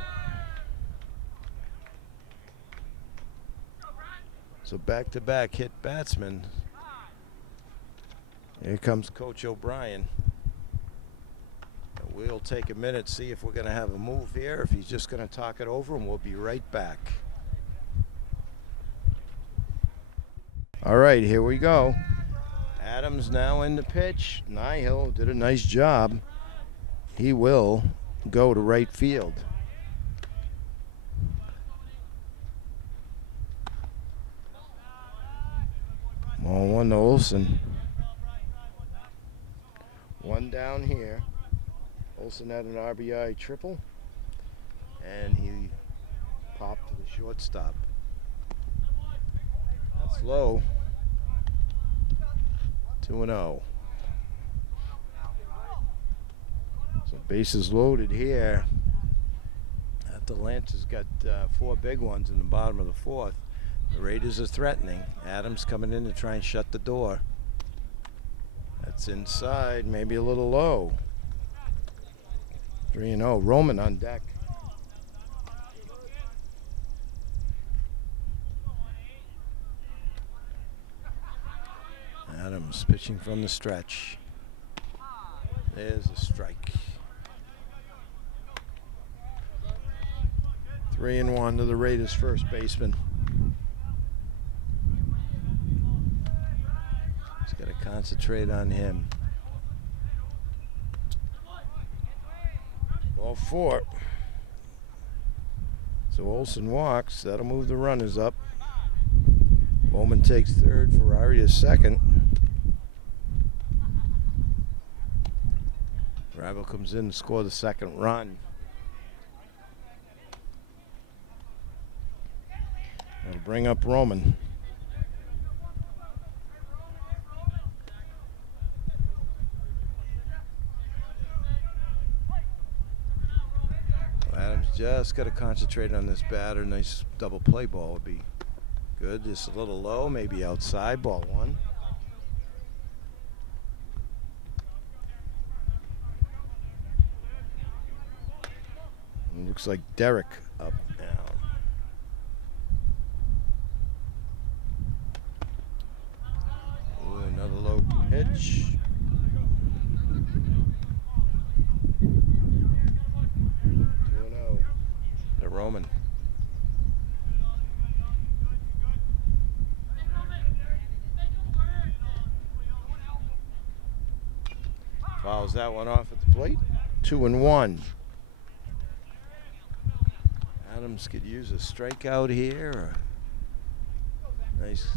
So back-to-back hit batsmen. Here comes Coach O'Brien. And we'll take a minute, see if we're going to have a move here, if he's just going to talk it over, and we'll be right back. All right, here we go. Adams now in the pitch. Nihill did a nice job. He will go to right field. Ball one to Olsen. One down here. Olsen had an RBI triple, and he popped to the shortstop. That's low. 2-0. So bases loaded here. Lance has got 4 big ones in the bottom of the fourth. The Raiders are threatening. Adams coming in to try and shut the door. That's inside, maybe a little low. 3-0. Roman on deck. Adams pitching from the stretch. There's a strike. 3-1 to the Raiders' first baseman. Just got to concentrate on him. Ball 4. So Olsen walks. That'll move the runners up. Bowman takes third. Ferrari is second. Rival comes in to score the second run. That'll bring up Roman. Adams just got to concentrate on this batter. Nice double play ball would be good. Just a little low, maybe outside. Ball 1. It looks like Derek up now. Pitch. The Roman. Fouls that one off at the plate. 2-1. Adams could use a strikeout here. Or nice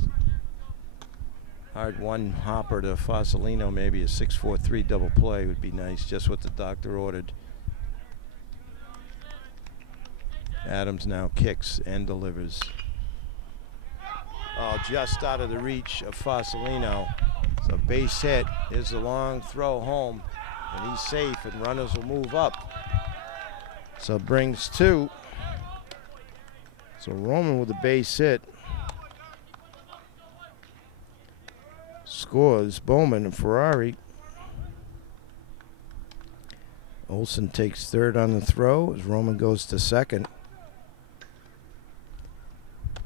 hard one hopper to Fossilino. Maybe a 6-4-3 double play would be nice, just what the doctor ordered. Adams now kicks and delivers. Oh, just out of the reach of Fossilino. So base hit. Here's the long throw home, and he's safe, and runners will move up. So brings two. So Roman with a base hit. Scores Bowman and Ferrari. Olsen takes third on the throw as Roman goes to second.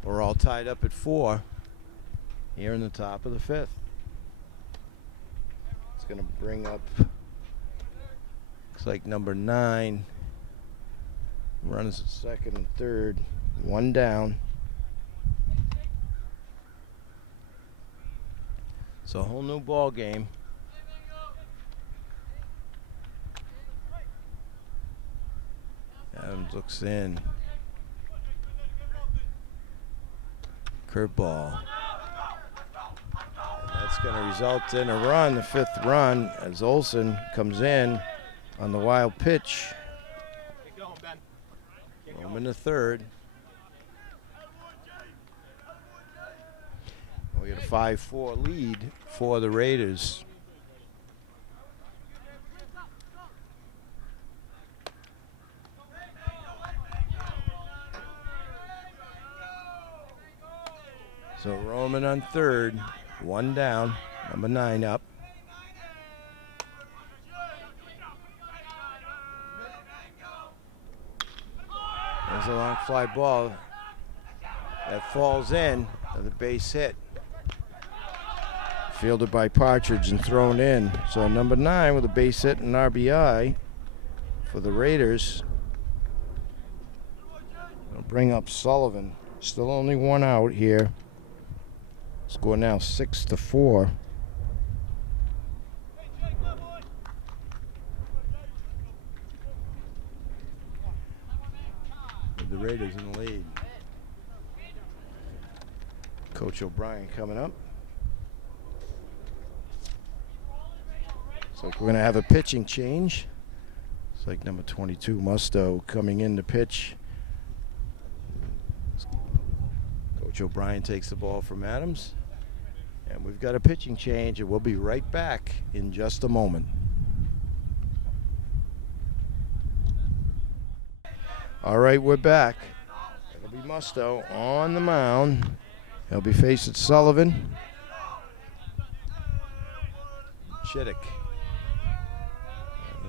We're all tied up at 4 here in the top of the 5th. It's going to bring up, looks like number 9. Runners at second and third. 1 down. It's a whole new ball game. Adams looks in. Curveball. That's going to result in a run, the 5th run, as Olsen comes in on the wild pitch. Roman the 3rd. We got a 5-4 lead for the Raiders. So Roman on 3rd, 1 down, number 9 up. There's a long fly ball that falls in to the base hit. Fielded by Partridge and thrown in. So number 9 with a base hit and RBI for the Raiders. It'll bring up Sullivan. Still only 1 out here. Score now 6-4. With the Raiders in the lead. Coach O'Brien coming up. So we're going to have a pitching change. It's like number 22, Musto, coming in to pitch. Coach O'Brien takes the ball from Adams. And we've got a pitching change, and we'll be right back in just a moment. All right, we're back. It'll be Musto on the mound. He'll be facing Sullivan. Chittick.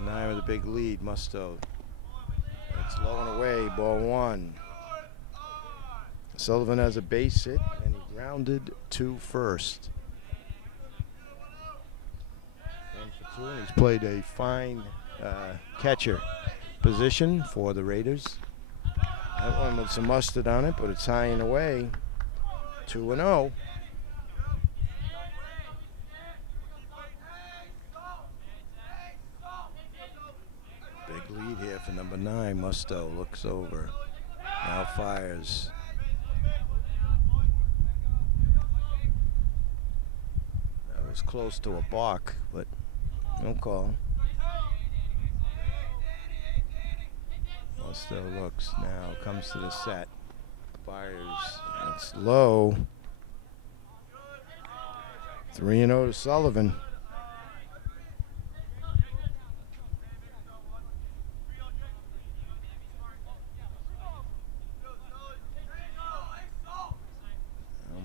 9 with a big lead, Musto. It's low and away, ball 1. Sullivan has a base hit, and he grounded to first. And for 2, and he's played a fine catcher position for the Raiders. That one with some mustard on it, but it's high and away. 2-0. Big lead here for number 9. Musto looks over. Now fires. That was close to a balk, but no call. Musto looks now, comes to the set. Fires. It's low. 3-0 to Sullivan.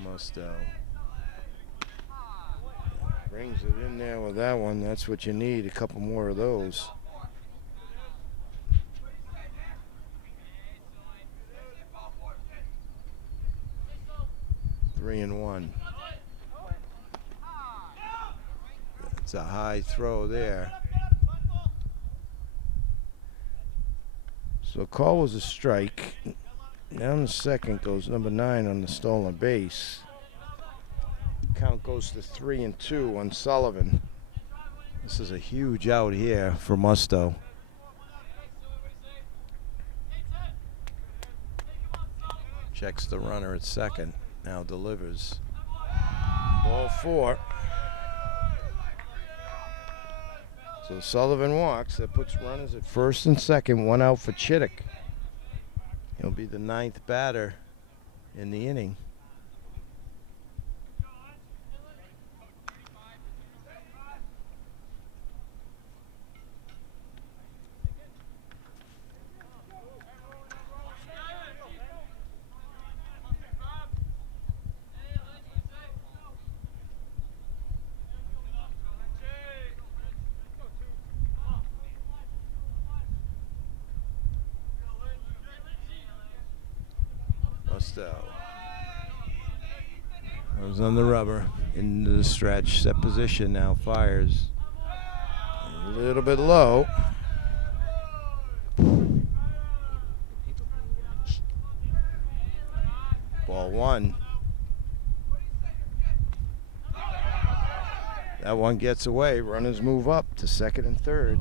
Musto brings it in there with that one. That's what you need, a couple more of those. Three and one. It's a high throw there. So call was a strike. Down the second goes number 9 on the stolen base. Count goes to 3-2 on Sullivan. This is a huge out here for Musto. Checks the runner at second. Now delivers. Ball 4. So Sullivan walks. That puts runners at first and second. 1 out for Chittick. He'll be the 9th batter in the inning. Musto. Goes on the rubber into the stretch. Set position now. Fires. A little bit low. Ball 1. That one gets away. Runners move up to second and third.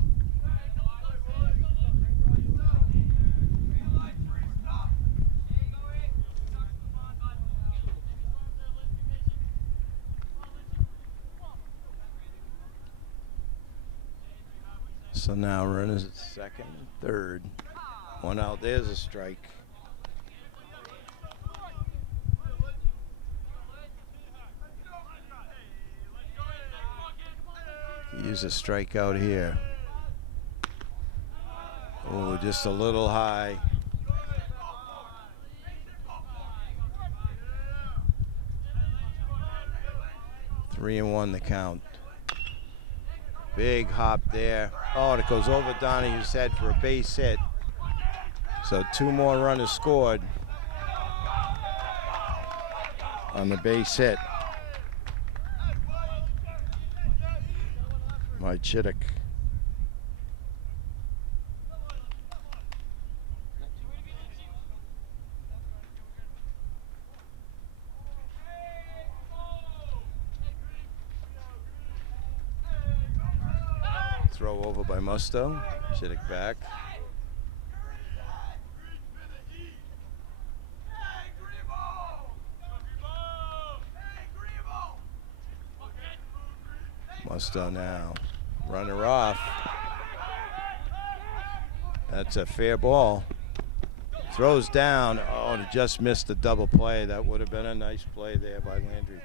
So now runners at second and third. 1 out. There's a strike. Use a strikeout here. Oh, just a little high. Three and 1 the count. Big hop there. Oh, and it goes over Donahue's head for a base hit. So 2 more runners scored on the base hit by Chittick. Throw over by Musto. Chittick back. Musto now. Runner off. That's a fair ball. Throws down. Oh, and just missed the double play. That would have been a nice play there by Landry.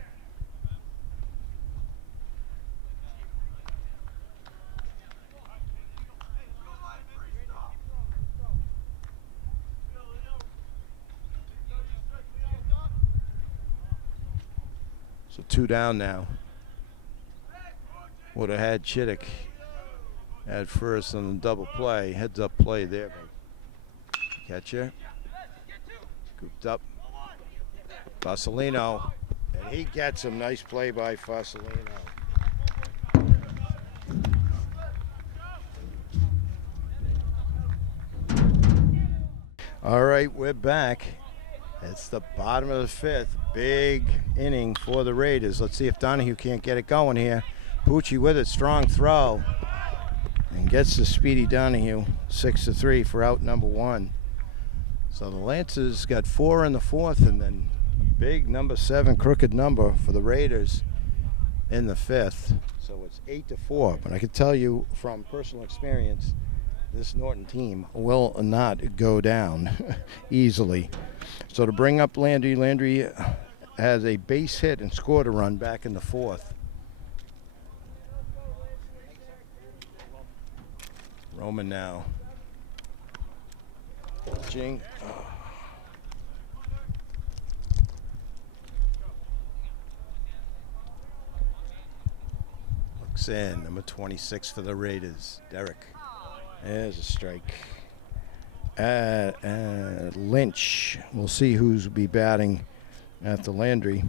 So 2 down now. Would have had Chittick at first on the double play. Heads up play there. Catcher. Scooped up. Fasolino. And he gets him. Nice play by Fasolino. All right, we're back. It's the bottom of the 5th. Big inning for the Raiders. Let's see if Donahue can't get it going here. Pucci with it. Strong throw. And gets the speedy Donahue. 6-3 for out number 1. So the Lancers got 4 in the 4th, and then big number 7 crooked number for the Raiders in the 5th. So it's 8-4. But I can tell you from personal experience, this Norton team will not go down easily. So to bring up Landry, Landry has a base hit and scored a run back in the 4th. Roman now. Jing. Oh. Looks in. Number 26 for the Raiders. Derek. There's a strike. Lynch. We'll see who's be batting at the Landry.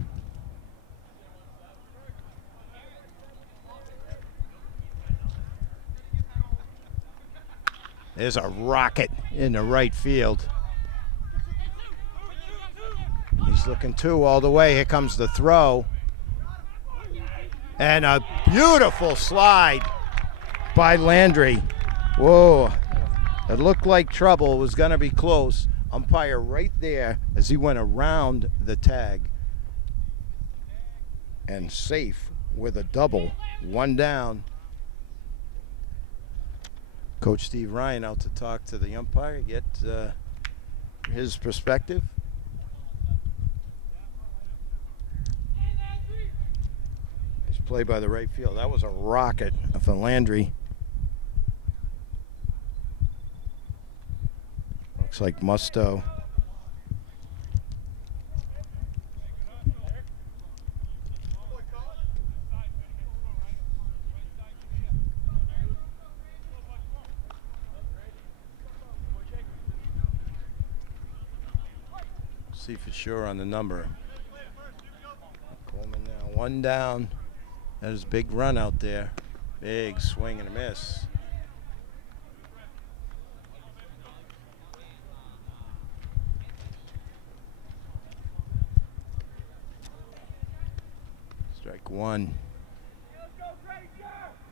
There's a rocket in the right field. He's looking 2 all the way. Here comes the throw. And a beautiful slide by Landry. Whoa. It looked like trouble. It was going to be close. Umpire right there as he went around the tag. And safe with a double. 1 down. Coach Steve Ryan out to talk to the umpire, get his perspective. Nice play by the right field. That was a rocket for Landry. Looks like Musto. See for sure on the number. Coleman now 1 down. That is a big run out there. Big swing and a miss. Strike 1.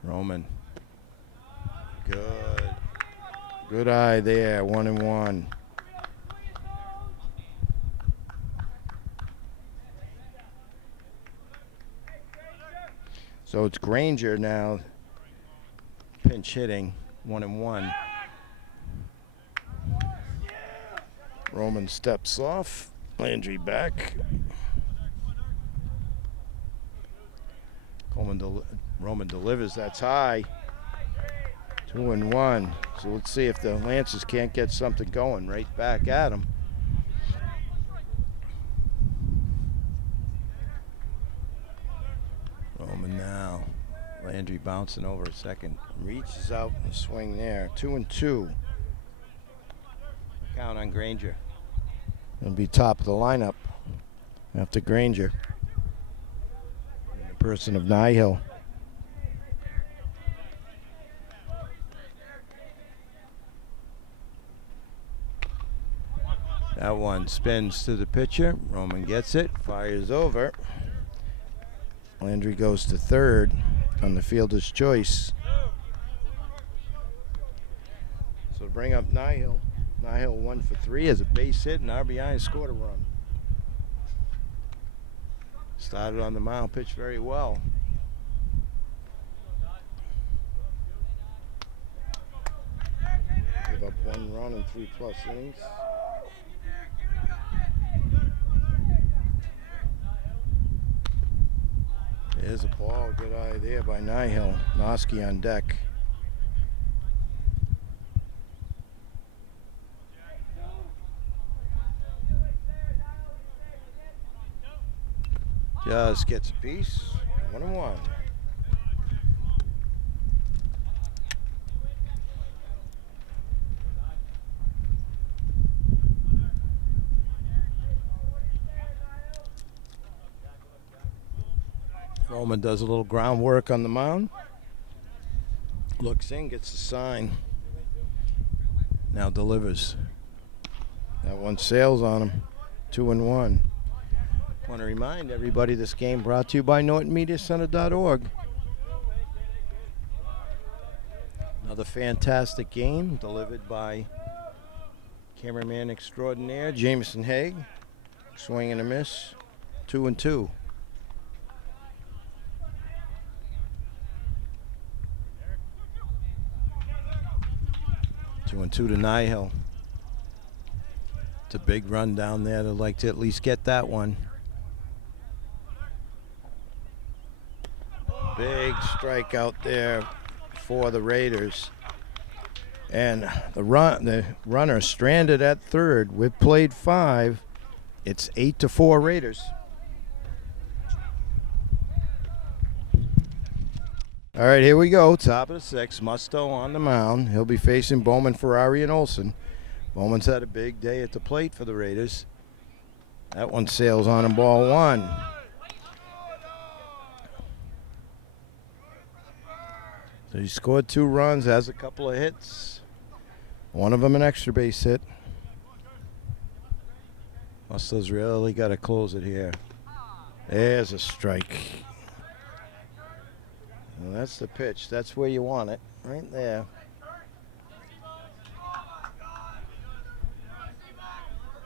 Roman. Good. Good eye there. 1-1. So it's Granger now, pinch hitting, 1-1. Roman steps off, Landry back. Roman delivers, that's high. 2-1. So let's see if the Lancers can't get something going right back at him. Roman now. Landry bouncing over a second. Reaches out and swing there. 2-2. Count on Granger. It'll be top of the lineup after Granger. In the person of Nihil. That one spins to the pitcher. Roman gets it. Fires over. Landry goes to third on the fielder's choice. So bring up Nihil. Nihil 1 for 3 as a base hit and RBI and scored a run. Started on the mound, pitched very well. Give up 1 run in 3+ innings. There's a ball, good eye there by Nihil. Noski on deck. Just gets a piece. 1-1. Roman does a little groundwork on the mound. Looks in, gets a sign. Now delivers. That one sails on him. 2-1. Want to remind everybody this game brought to you by NortonMediaCenter.org. Another fantastic game delivered by cameraman extraordinaire Jameson Haig. Swing and a miss. 2-2. 2-2 to Nihil. It's a big run down there. They'd like to at least get that one. Big strikeout there for the Raiders. And the runner stranded at third. We've played 5. It's 8-4 Raiders. All right, here we go. Top of the 6th. Musto on the mound. He'll be facing Bowman, Ferrari, and Olsen. Bowman's had a big day at the plate for the Raiders. That one sails on him, ball 1. So he scored 2 runs, has a couple of hits. One of them an extra base hit. Musto's really got to close it here. There's a strike. Well, that's the pitch. That's where you want it. Right there.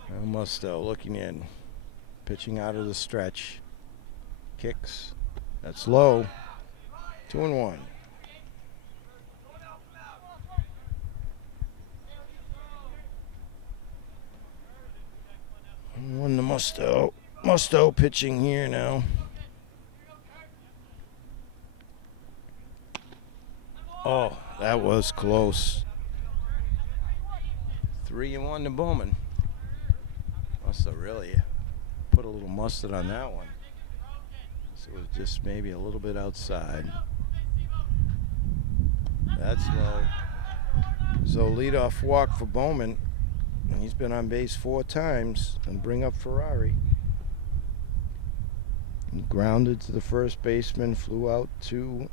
Well, Musto looking in. Pitching out of the stretch. Kicks. That's low. 2-1. One to Musto. Musto pitching here now. Oh, that was close. 3-1 to Bowman. Musto really put a little mustard on that one. So it was just maybe a little bit outside. That's low. So leadoff walk for Bowman. And he's been on base 4 times. And bring up Ferrari. He grounded to the first baseman, flew out to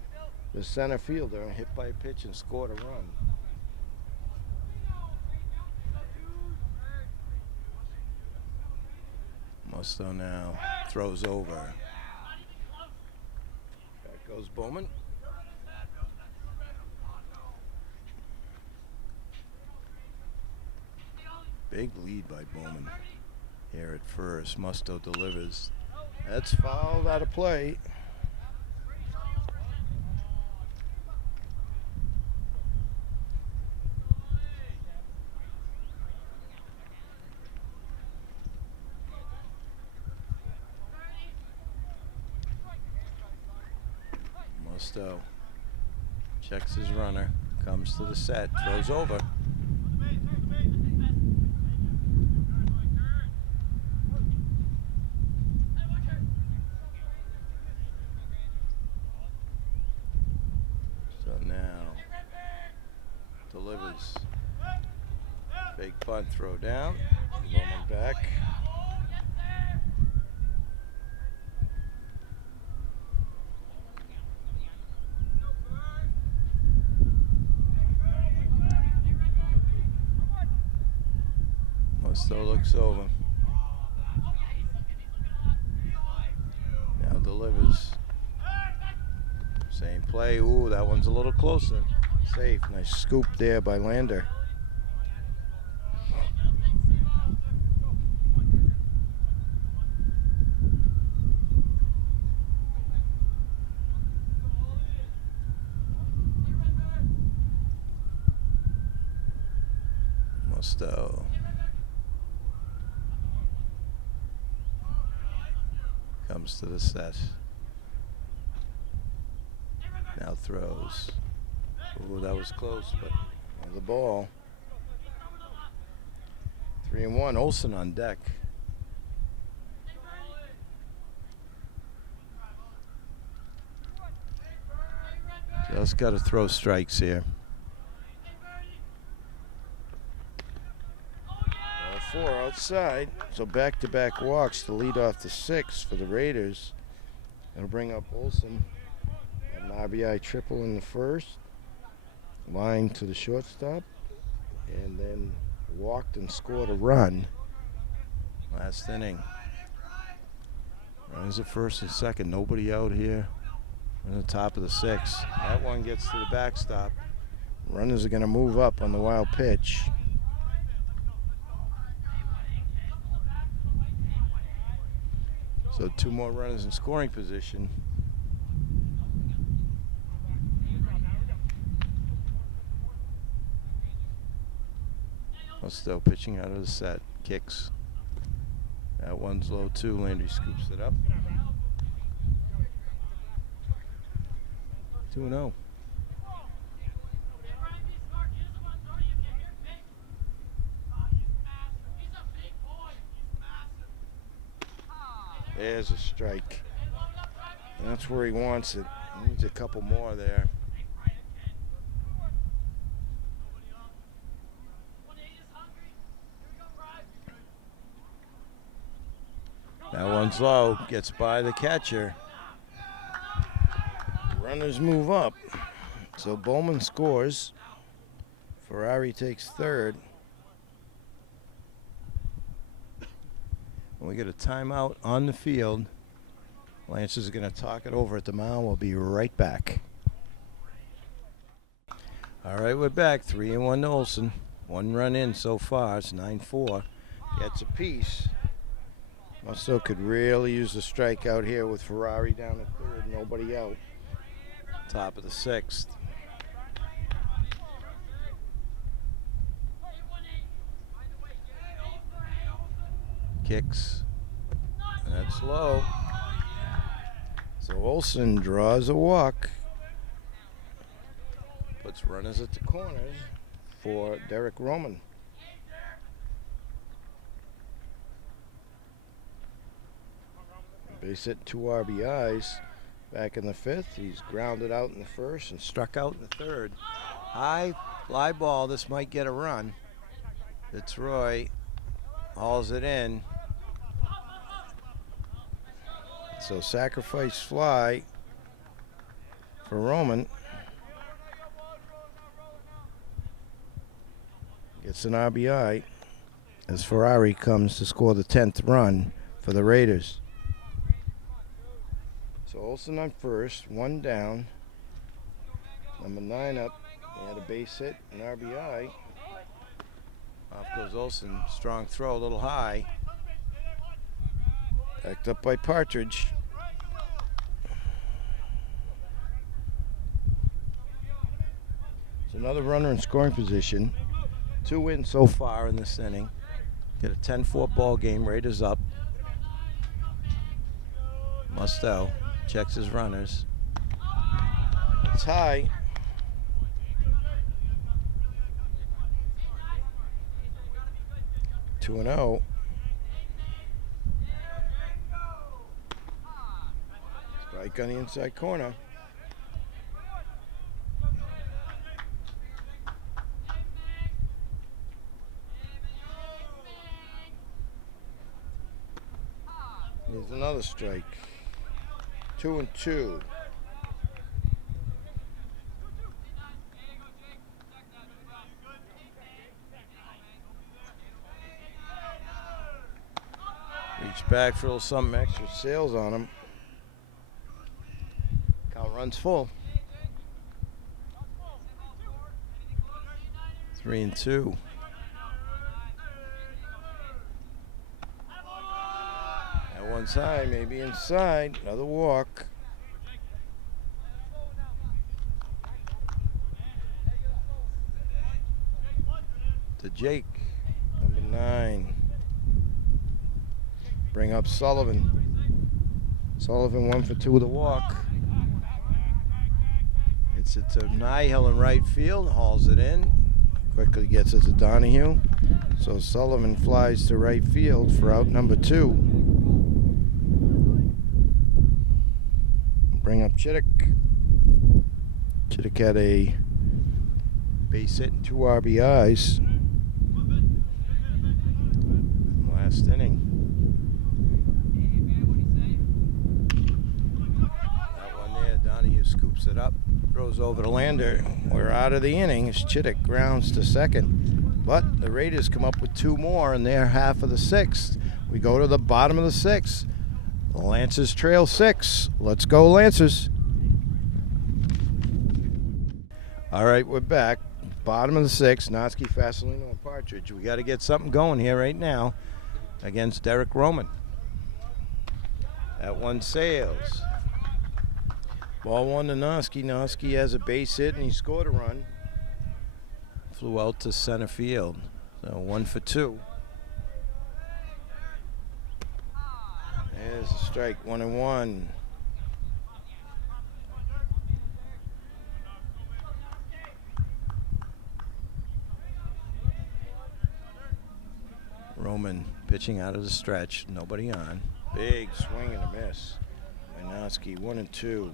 the center fielder and hit by a pitch and scored a run. Musto now throws over. Back goes Bowman. Big lead by Bowman here at first. Musto delivers. That's fouled out of play. Musto checks his runner, comes to the set, throws over. So now delivers. Big bunt throw down. Bowman back. Musto looks over. Now delivers. Same play. Ooh, that one's a little closer. Safe. Nice scoop there by Lander. Musto comes to the set. Now throws. Ooh, that was close, but the ball. 3-1. Olsen on deck. Just got to throw strikes here. All 4 outside. So back-to-back walks to lead off the 6 for the Raiders. That'll bring up Olsen. An RBI triple in the first. Line to the shortstop. And then walked and scored a run. Last inning. Runs at first and second. Nobody out here. On the top of the 6. That one gets to the backstop. Runners are going to move up on the wild pitch. So 2 more runners in scoring position. Musto pitching out of the set. Kicks. That one's low too. Landry scoops it up. 2-0. There's a strike. And that's where he wants it. He needs a couple more there. That one's low. Gets by the catcher. Runners move up. So Bowman scores Ferrari takes third. And we get a timeout on the field. Lancers are going to talk it over at the mound. We'll be right back. All right, we're back. 3-1 to Olsen. 1 run in so far. It's 9-4. Gets a piece. Musto could really use the strikeout here with Ferrari down at third. Nobody out. Top of the 6th. Kicks. That's low. So Olsen draws a walk. Puts runners at the corners for Derek Roman. Base hit, 2 RBIs. Back in the 5th. He's grounded out in the 1st and struck out in the 3rd. High fly ball. This might get a run. Fitzroy hauls it in. So sacrifice fly for Roman. Gets an RBI as Ferrari comes to score the 10th run for the Raiders. So Olsen on first, 1 down. Number 9 up. He had a base hit, an RBI. Off goes Olsen. Strong throw, a little high. Backed up by Partridge. It's another runner in scoring position. 2 wins so far in this inning. Get a 10-4 ball game. Raiders up. Musto checks his runners. It's high. Two and 0. Strike on the inside corner. Here's another strike. 2 and 2. Reach back for a little something extra. Sails on him. Count runs full. 3 and 2. That one's high, maybe inside. Another walk. To Jake, number 9. Bring up Sullivan. Sullivan 1 for 2 with a walk. It's to Nihill in right field, hauls it in. Quickly gets it to Donahue. So Sullivan flies to right field for out number 2. Bring up Chittick. Chittick had a base hit and 2 RBIs. Last inning. That one there, Donahue scoops it up, throws over to Lander. We're out of the inning as Chittick grounds to second. But the Raiders come up with 2 more in their half of the 6th. We go to the bottom of the 6th. The Lancers trail 6. Let's go, Lancers. All right, we're back. Bottom of the 6th. Notsky, Fasolino, and Partridge. We got to get something going here right now against Derek Roman. That one sails. Ball 1 to Notsky. Notsky has a base hit and he scored a run. Flew out to center field. So 1 for 2. There's a strike. 1 and 1. Roman pitching out of the stretch. Nobody on. Big swing and a miss. Notsky 1 and 2.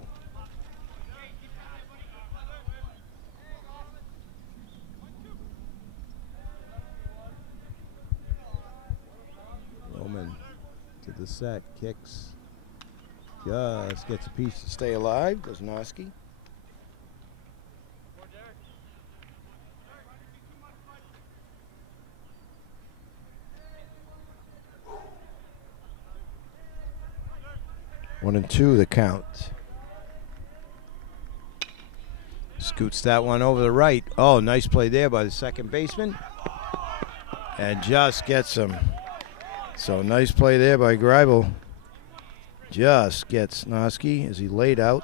Roman to the set, kicks, just gets a piece to stay alive, does Notsky. 1-2 the count. Scoots that one over the right. Oh, nice play there by the second baseman. And just gets him. So nice play there by Greibel. Just gets Noski as he laid out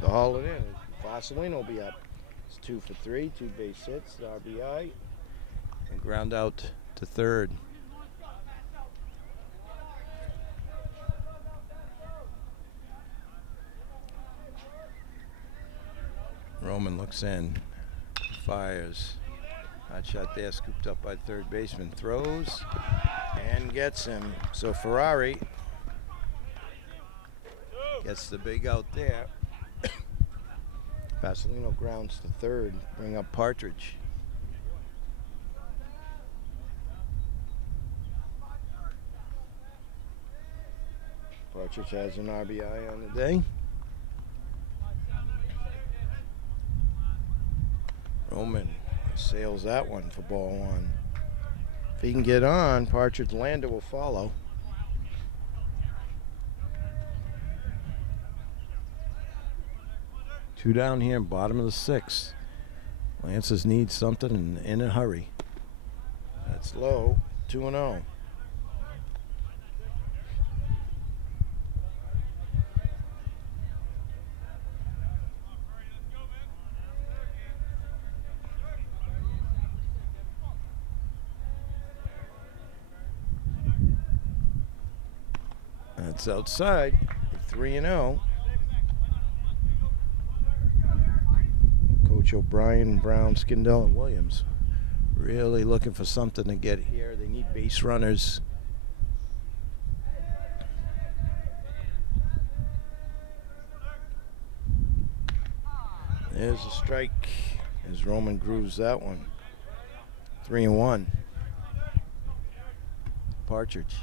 to haul it in. Varsity will be up. It's 2 for 3, 2 base hits, RBI, and ground out to third. Roman looks in, fires. Hot shot there, scooped up by third baseman. Throws and gets him. So Ferrari gets the big out there. Pasolino grounds to third. Bring up Partridge. Partridge has an RBI on the day. Roman sails that one for ball one. If he can get on, Partridge Lander will follow. Two down here, bottom of the sixth. Lancers need something in a hurry. That's low, 2-0. That's outside, 3-0. Coach O'Brien, Brown, Skindell, and Williams really looking for something to get here. They need base runners. There's a strike as Roman grooves that one. 3-1. Partridge.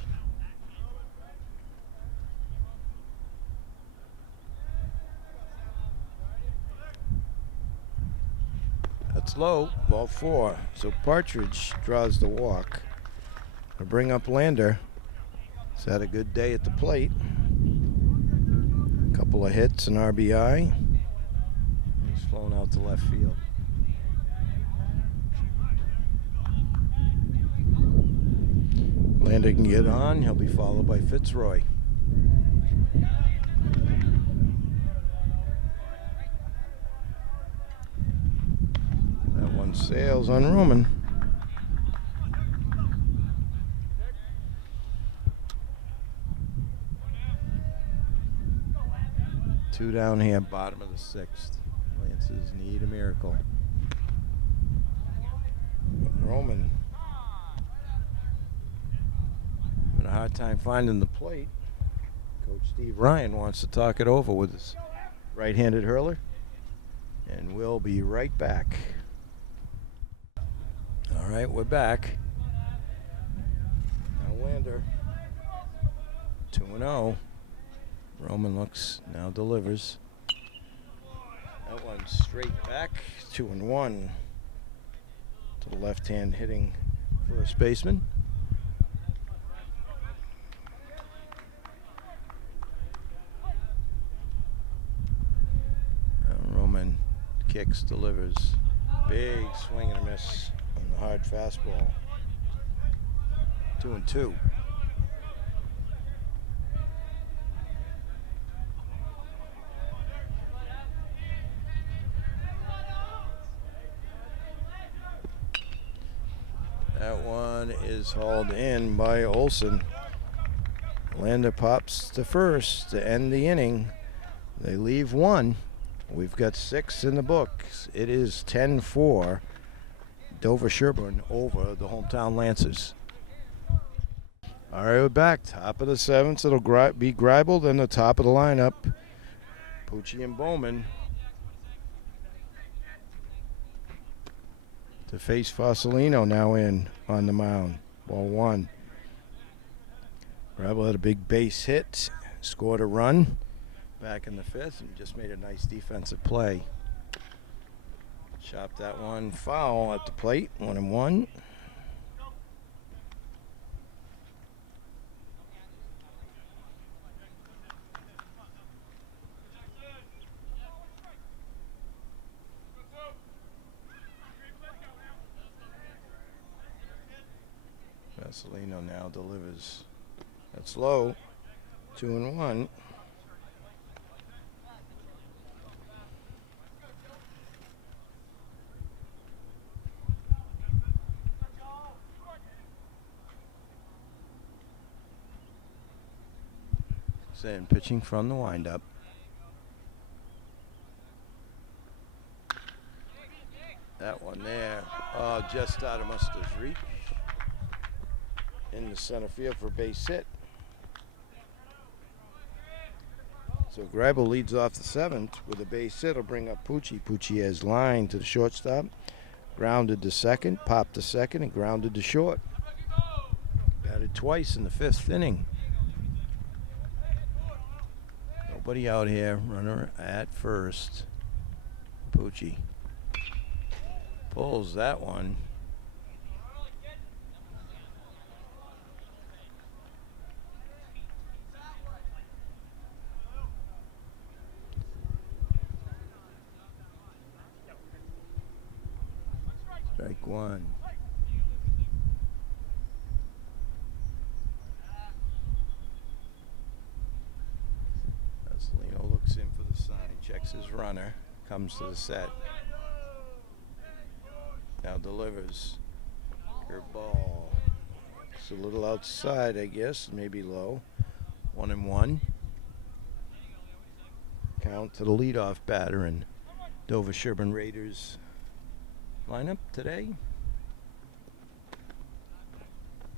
That's low, ball 4. So Partridge draws the walk. To bring up Lander. He's had a good day at the plate. A couple of hits and RBI. He's flown out to left field. Lander can get on. He'll be followed by Fitzroy. Sails on Roman. Two down here, bottom of the sixth. Lancers need a miracle. Roman having a hard time finding the plate. Coach Steve Ryan wants to talk it over with his right-handed hurler. And we'll be right back. All right, we're back. Now Lander, 2-0. Roman looks, now delivers. That one's straight back, 2-1. To the left-hand hitting first baseman. Now Roman kicks, delivers. Big swing and a miss. Hard fastball. 2-2. That one is hauled in by Olson. Lander pops to first to end the inning. They leave one. We've got 6 in the books. It is 10-4. Dover-Sherborn over the hometown Lancers. All right, we're back. Top of the 7th. It'll be Greibel, then the top of the lineup. Pucci and Bowman to face Fasolino now in on the mound. Ball 1. Greibel had a big base hit, scored a run back in the 5th, and just made a nice defensive play. Chopped that one foul at the plate, 1-1. Vasilino now delivers. That's low. 2-1. Then pitching from the windup. That one there. Oh, just out of Mustard's reach. In the center field for base hit. So Greibel leads off the 7th with a base hit. Will bring up Pucci. Pucci has line to the shortstop. Grounded to second. Popped to second and grounded to short. Batted twice in the 5th inning. Nobody out here. Runner at first. Pucci pulls that one. Strike one. Vasilino looks in for the sign, checks his runner, comes to the set. Now delivers. Curveball. It's a little outside, I guess, maybe low. 1-1. Count to the leadoff batter in Dover-Sherborn Raiders lineup today.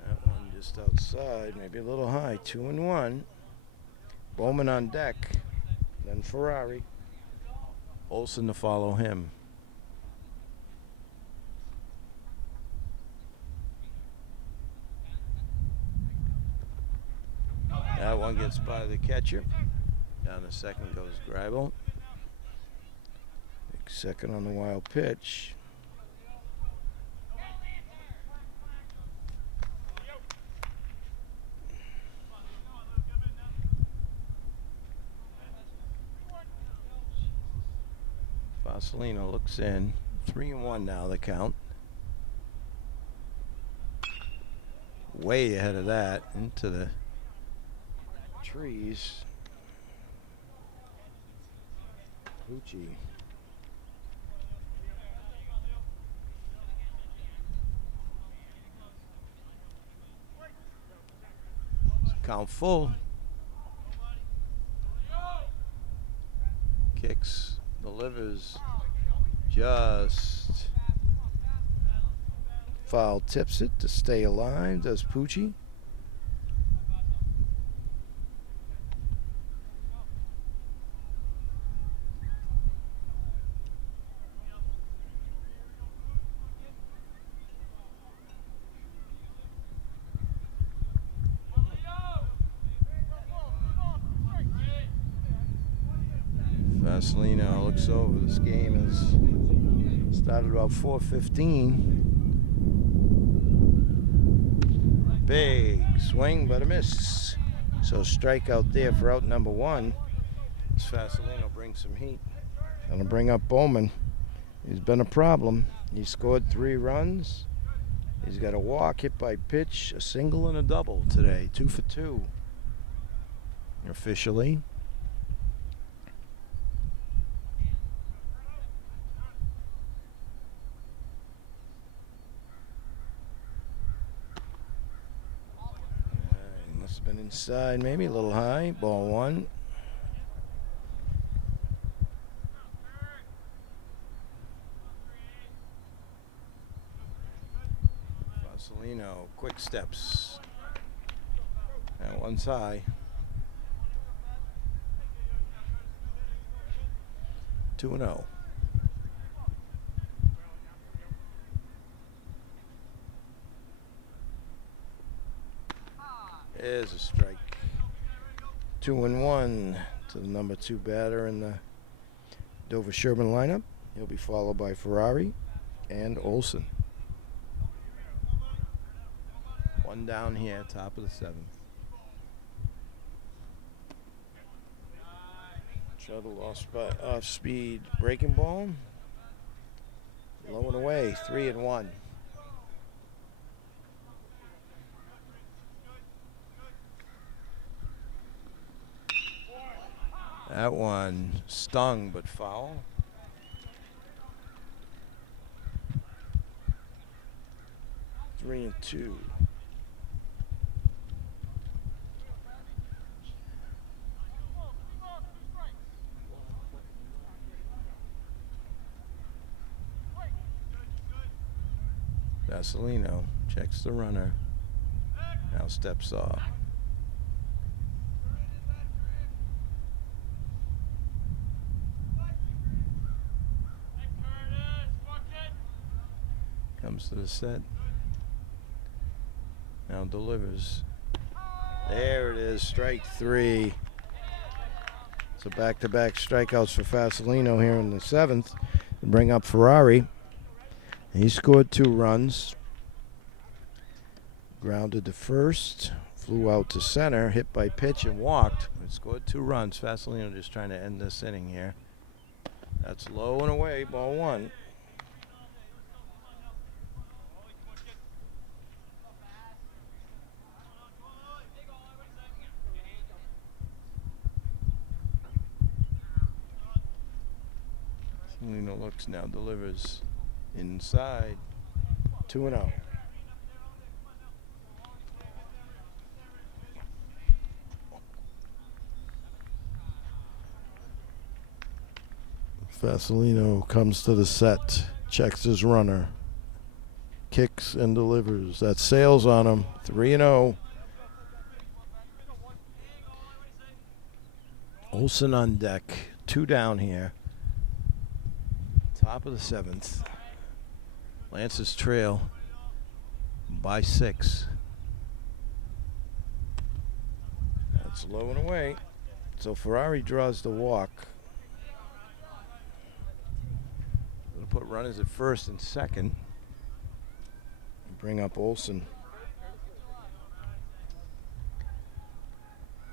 That one just outside, maybe a little high. 2-1. Bowman on deck. Then Ferrari. Olson to follow him. That one gets by the catcher. Down to second goes Greibel. Second on the wild pitch. Vasilino looks in. 3-1 now the count. Way ahead of that into the trees. Pucci. Count full. Kicks, delivers, just foul tips it to stay alive. Does Pucci. Vasilino looks over. This game has started about 4:15. Big swing, but a miss. So strikeout there for out number 1. This Vasilino brings some heat. Gonna bring up Bowman. He's been a problem. He scored 3 runs. He's got a walk, hit by pitch, a single and a double today. 2 for 2. Officially. Been inside, maybe a little high. Ball 1. Vasilino, quick steps. That one's high. 2-0. There's a strike. 2-1 to the number 2 batter in the Dover-Sherborn lineup. He'll be followed by Ferrari and Olson. 1 down here, top of the 7th. Shuttle off speed breaking ball. Low and away, 3-1. That one stung but foul. Three and two. Vasilino checks the runner. Now steps off. Comes to the set. Now delivers. There it is, strike three. So back-to-back strikeouts for Vasilino here in the seventh to bring up Ferrari. He scored 2 runs. Grounded to first, flew out to center, hit by pitch and walked. But scored 2 runs. Vasilino just trying to end this inning here. That's low and away, ball 1. Vasilino looks now, delivers inside. 2-0. Vasilino comes to the set, checks his runner, kicks and delivers. That sails on him. 3-0. Olsen on deck. 2 down here. Top of the 7th. Lance's trail by 6. That's low and away. So Ferrari draws the walk. It'll put runners at first and second. And bring up Olsen.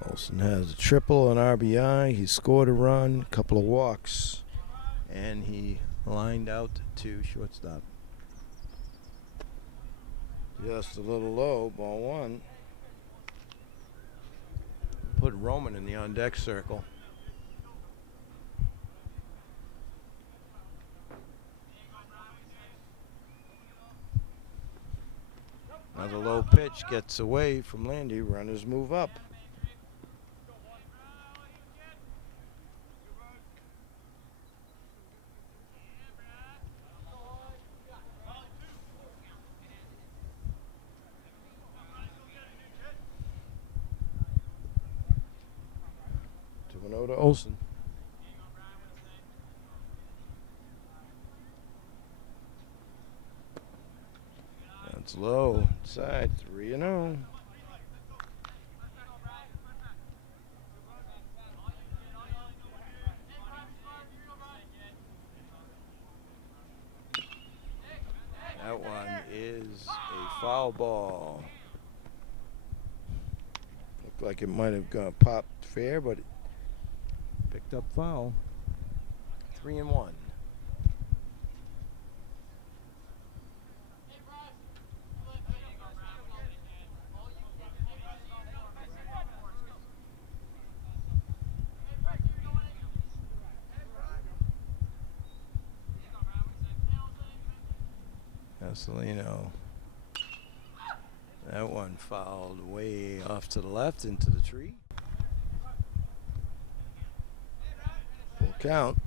Olsen has a triple, an RBI. He scored a run, a couple of walks, and he lined out to shortstop. Just a little low, ball 1. Put Roman in the on-deck circle. Another low pitch gets away from Landy. Runners move up. To Olsen. That's low. Side 3-0. That one is a foul ball. Looked like it might have gone popped fair, but it picked up foul. 3-1. Vasilino. That one fouled way off to the left into the tree. Full count.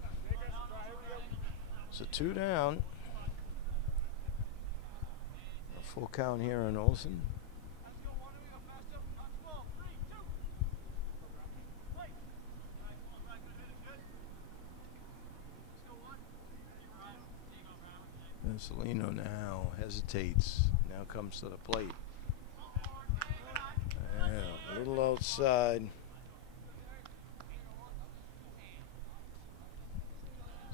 So 2 down. A full count here on Olsen. Vasilino now hesitates. Now comes to the plate. A little outside.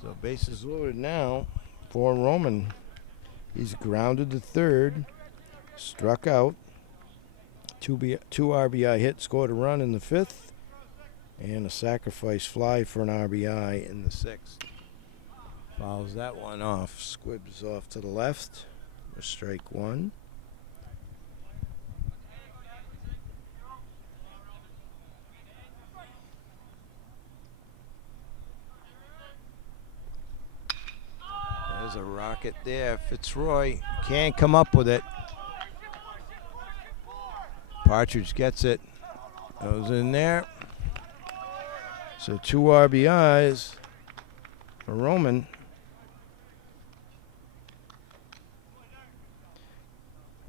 So bases loaded now for Roman. He's grounded to third. Struck out. 2 RBI hit. Scored a run in the 5th. And a sacrifice fly for an RBI in the 6th. Fouls that one off. Squibs off to the left. For strike 1. There's a rocket there. Fitzroy can't come up with it. Partridge gets it. Goes in there. So 2 RBIs for Roman.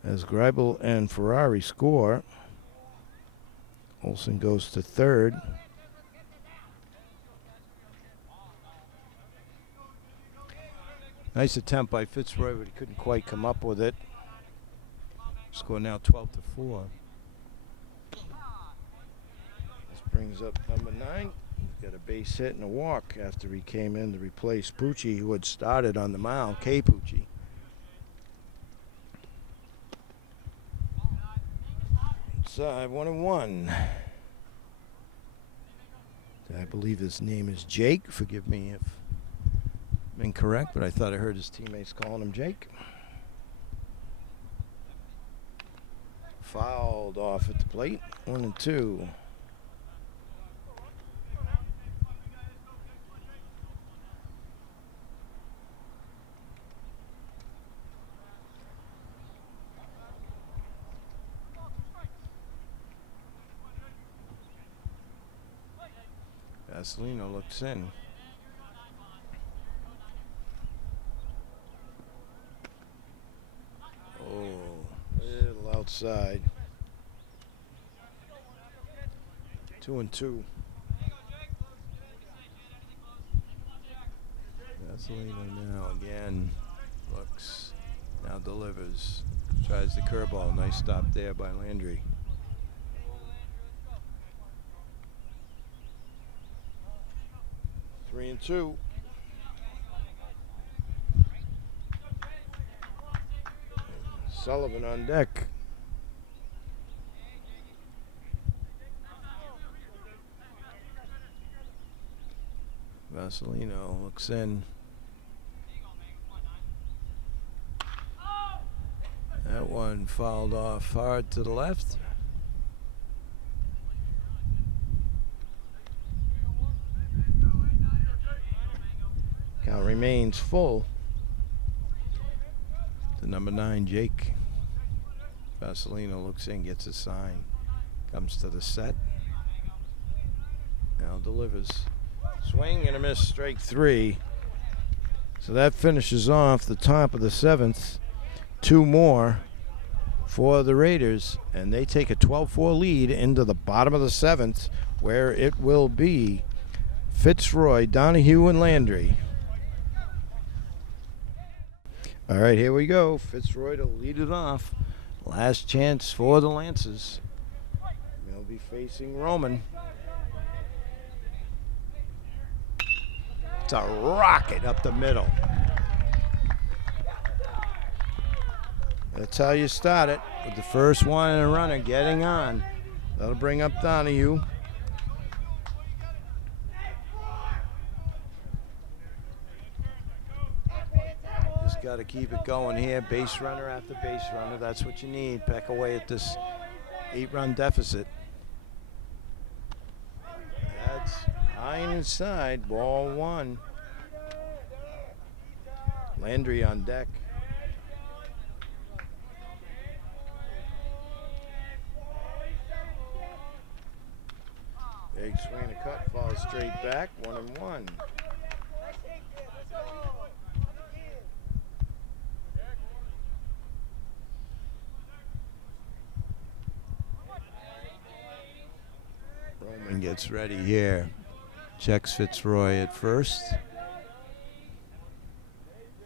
As Greibel and Ferrari score, Olsen goes to third. Nice attempt by Fitzroy, but he couldn't quite come up with it. Score now 12-4. This brings up number 9. He's got a base hit and a walk after he came in to replace Pucci, who had started on the mound, K. Pucci. Inside 1-1. I believe his name is Jake. Forgive me if I'm incorrect, but I thought I heard his teammates calling him Jake. Fouled off at the plate. 1-2. Vasilino looks in. Oh, a little outside. 2-2. Vasilino now again looks, now delivers, tries the curveball. Nice stop there by Landry. Three and two. Sullivan on deck. Vasilino looks in. That one fouled off hard to the left. Count remains full. The number 9, Jake. Vasilino looks in, gets a sign. Comes to the set. Now delivers. Swing and a miss, strike 3. So that finishes off the top of the 7th. 2 more for the Raiders, and they take a 12-4 lead into the bottom of the 7th, where it will be Fitzroy, Donahue, and Landry. All right, here we go. Fitzroy to lead it off. Last chance for the Lancers. They'll be facing Roman. It's a rocket up the middle. That's how you start it, with the first one and a runner getting on. That'll bring up Donahue. Just got to keep it going here. Base runner after base runner. That's what you need. Peck away at this 8-run deficit. That's high and inside. Ball 1. Landry on deck. Big swing and a cut, falls straight back, 1-1. Roman gets ready here. Checks Fitzroy at first.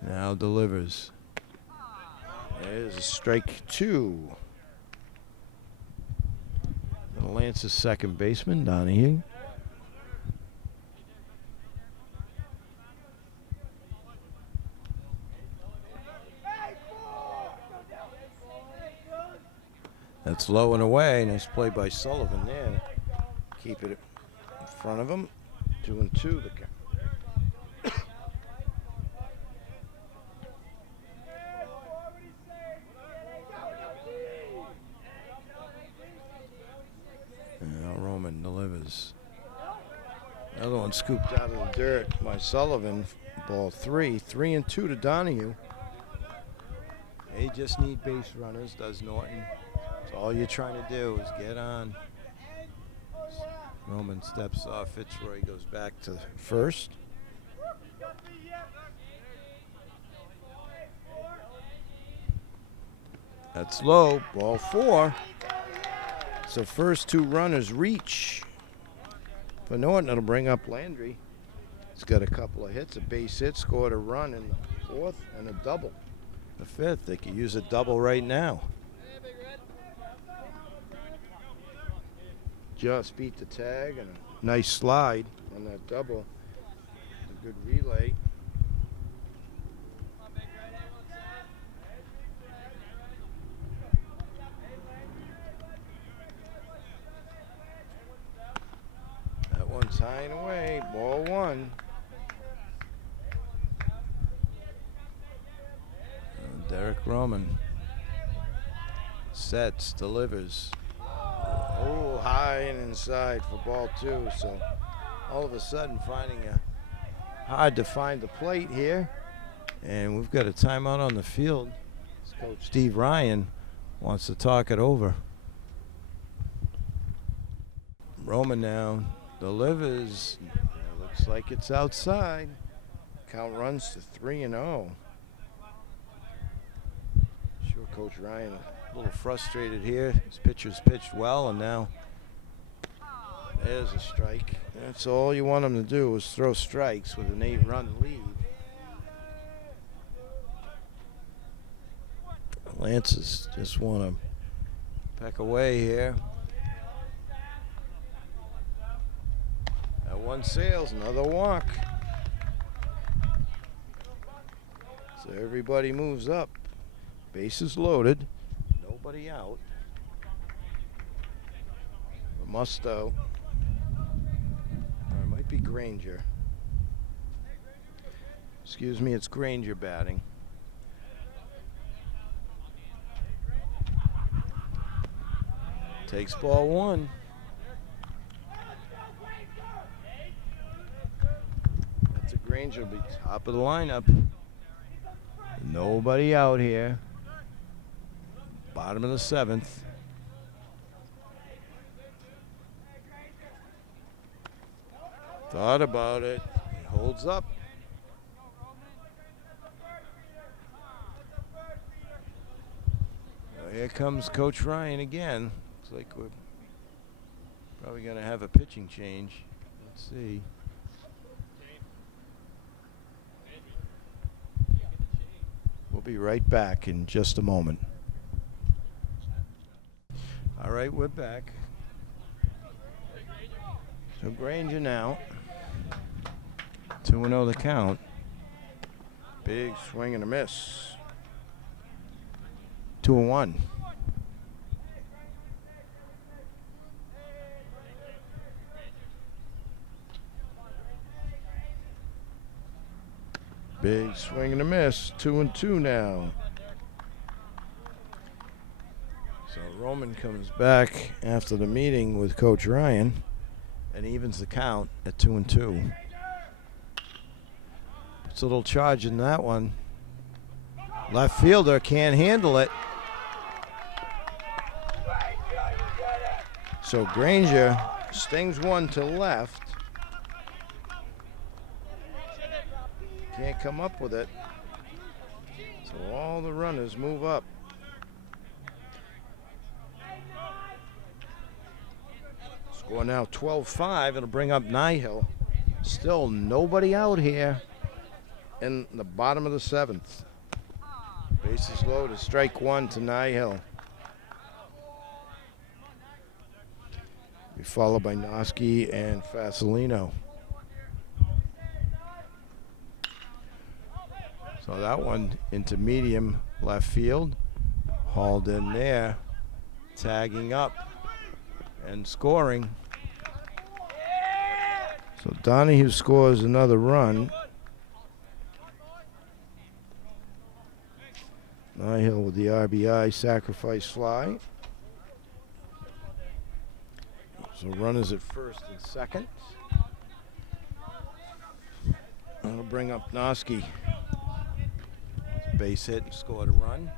Now delivers. There's a strike 2. Lance's second baseman, Donahue. That's low and away. Nice play by Sullivan there. Keep it in front of him. 2-2 the count. Now Roman delivers. Another one scooped out of the dirt by Sullivan. Ball 3. 3-2 to Donahue. They just need base runners, does Norton. That's all you're trying to do is get on. Roman steps off. Fitzroy goes back to first. That's low. Ball 4. So first 2 runners reach. For Norton, it'll bring up Landry. He's got a couple of hits, a base hit, scored a run in the 4th, and a double. The 5th, they could use a double right now. Just beat the tag and a nice slide on that double. A good relay. That one's high and away. Ball 1. Derek Roman sets, delivers. Oh, high and inside for ball 2. So all of a sudden finding it hard to find the plate here. And we've got a timeout on the field. Coach Steve Ryan wants to talk it over. Roman now delivers. It looks like it's outside. Count runs to 3-0. Sure, Coach Ryan a little frustrated here. His pitcher's pitched well, and now there's a strike. That's all you want him to do is throw strikes with an 8-run lead. Lances just want to peck away here. That one sails, another walk. So everybody moves up. Bases loaded. Nobody out. Musto. Or it might be Granger. Excuse me, it's Granger batting. Takes ball 1. That's a Granger, will be top of the lineup. Nobody out here. Bottom of the 7th. Thought about it. Holds up. Now here comes Coach Ryan again. Looks like we're probably going to have a pitching change. Let's see. We'll be right back in just a moment. All right, we're back. So Granger now. 2-0 the count. Big swing and a miss. 2-1. Big swing and a miss. 2-2 now. So Roman comes back after the meeting with Coach Ryan and evens the count at 2-2. It's a little charge in that one. Left fielder can't handle it. So Granger stings one to left. Can't come up with it. So all the runners move up. Score now 12-5. It'll bring up Nihil. Still nobody out here in the bottom of the 7th. Bases loaded. Strike 1 to Nihil. Be followed by Noski and Fasolino. So that one into medium left field. Hauled in there. Tagging up and scoring. So Donahue scores another run. Nihil with the RBI sacrifice fly. So runners at first and second. That'll bring up Noski. Base hit and scored a run.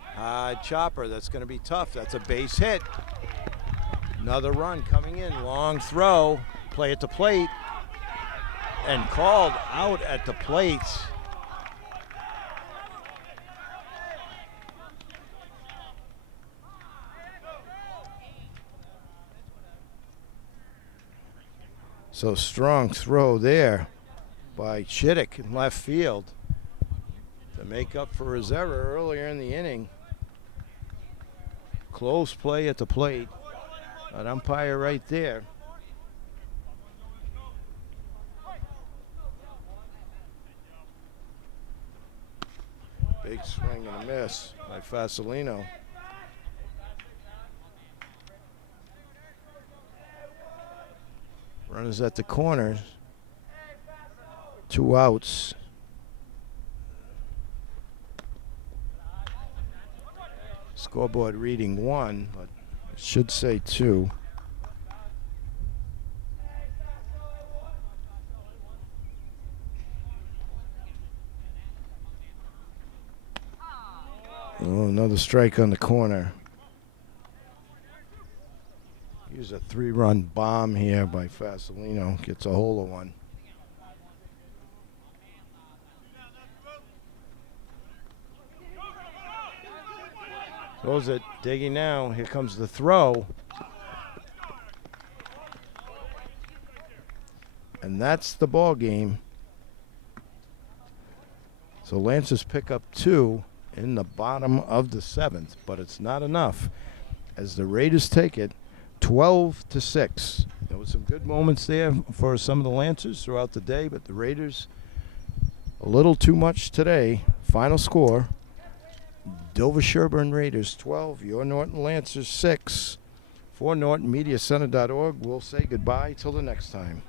High chopper. That's going to be tough. That's a base hit. Another run coming in. Long throw. Play at the plate. And called out at the plate. So strong throw there by Chittick in left field to make up for his error earlier in the inning. Close play at the plate. An umpire right there. Big swing and a miss by Fasolino. Runners at the corners. 2 outs. Scoreboard reading 1, but it should say 2. Oh, another strike on the corner. Here's a 3-run bomb here by Fasolino. Gets a hold of one. Throws it, digging now. Here comes the throw. And that's the ball game. So Lancers pick up 2 in the bottom of the 7th, but it's not enough as the Raiders take it 12-6. There was some good moments there for some of the Lancers throughout the day, but the Raiders a little too much today. Final score, Dover-Sherborn Raiders 12, your Norton Lancers 6. For NortonMediaCenter.org, we'll say goodbye till the next time.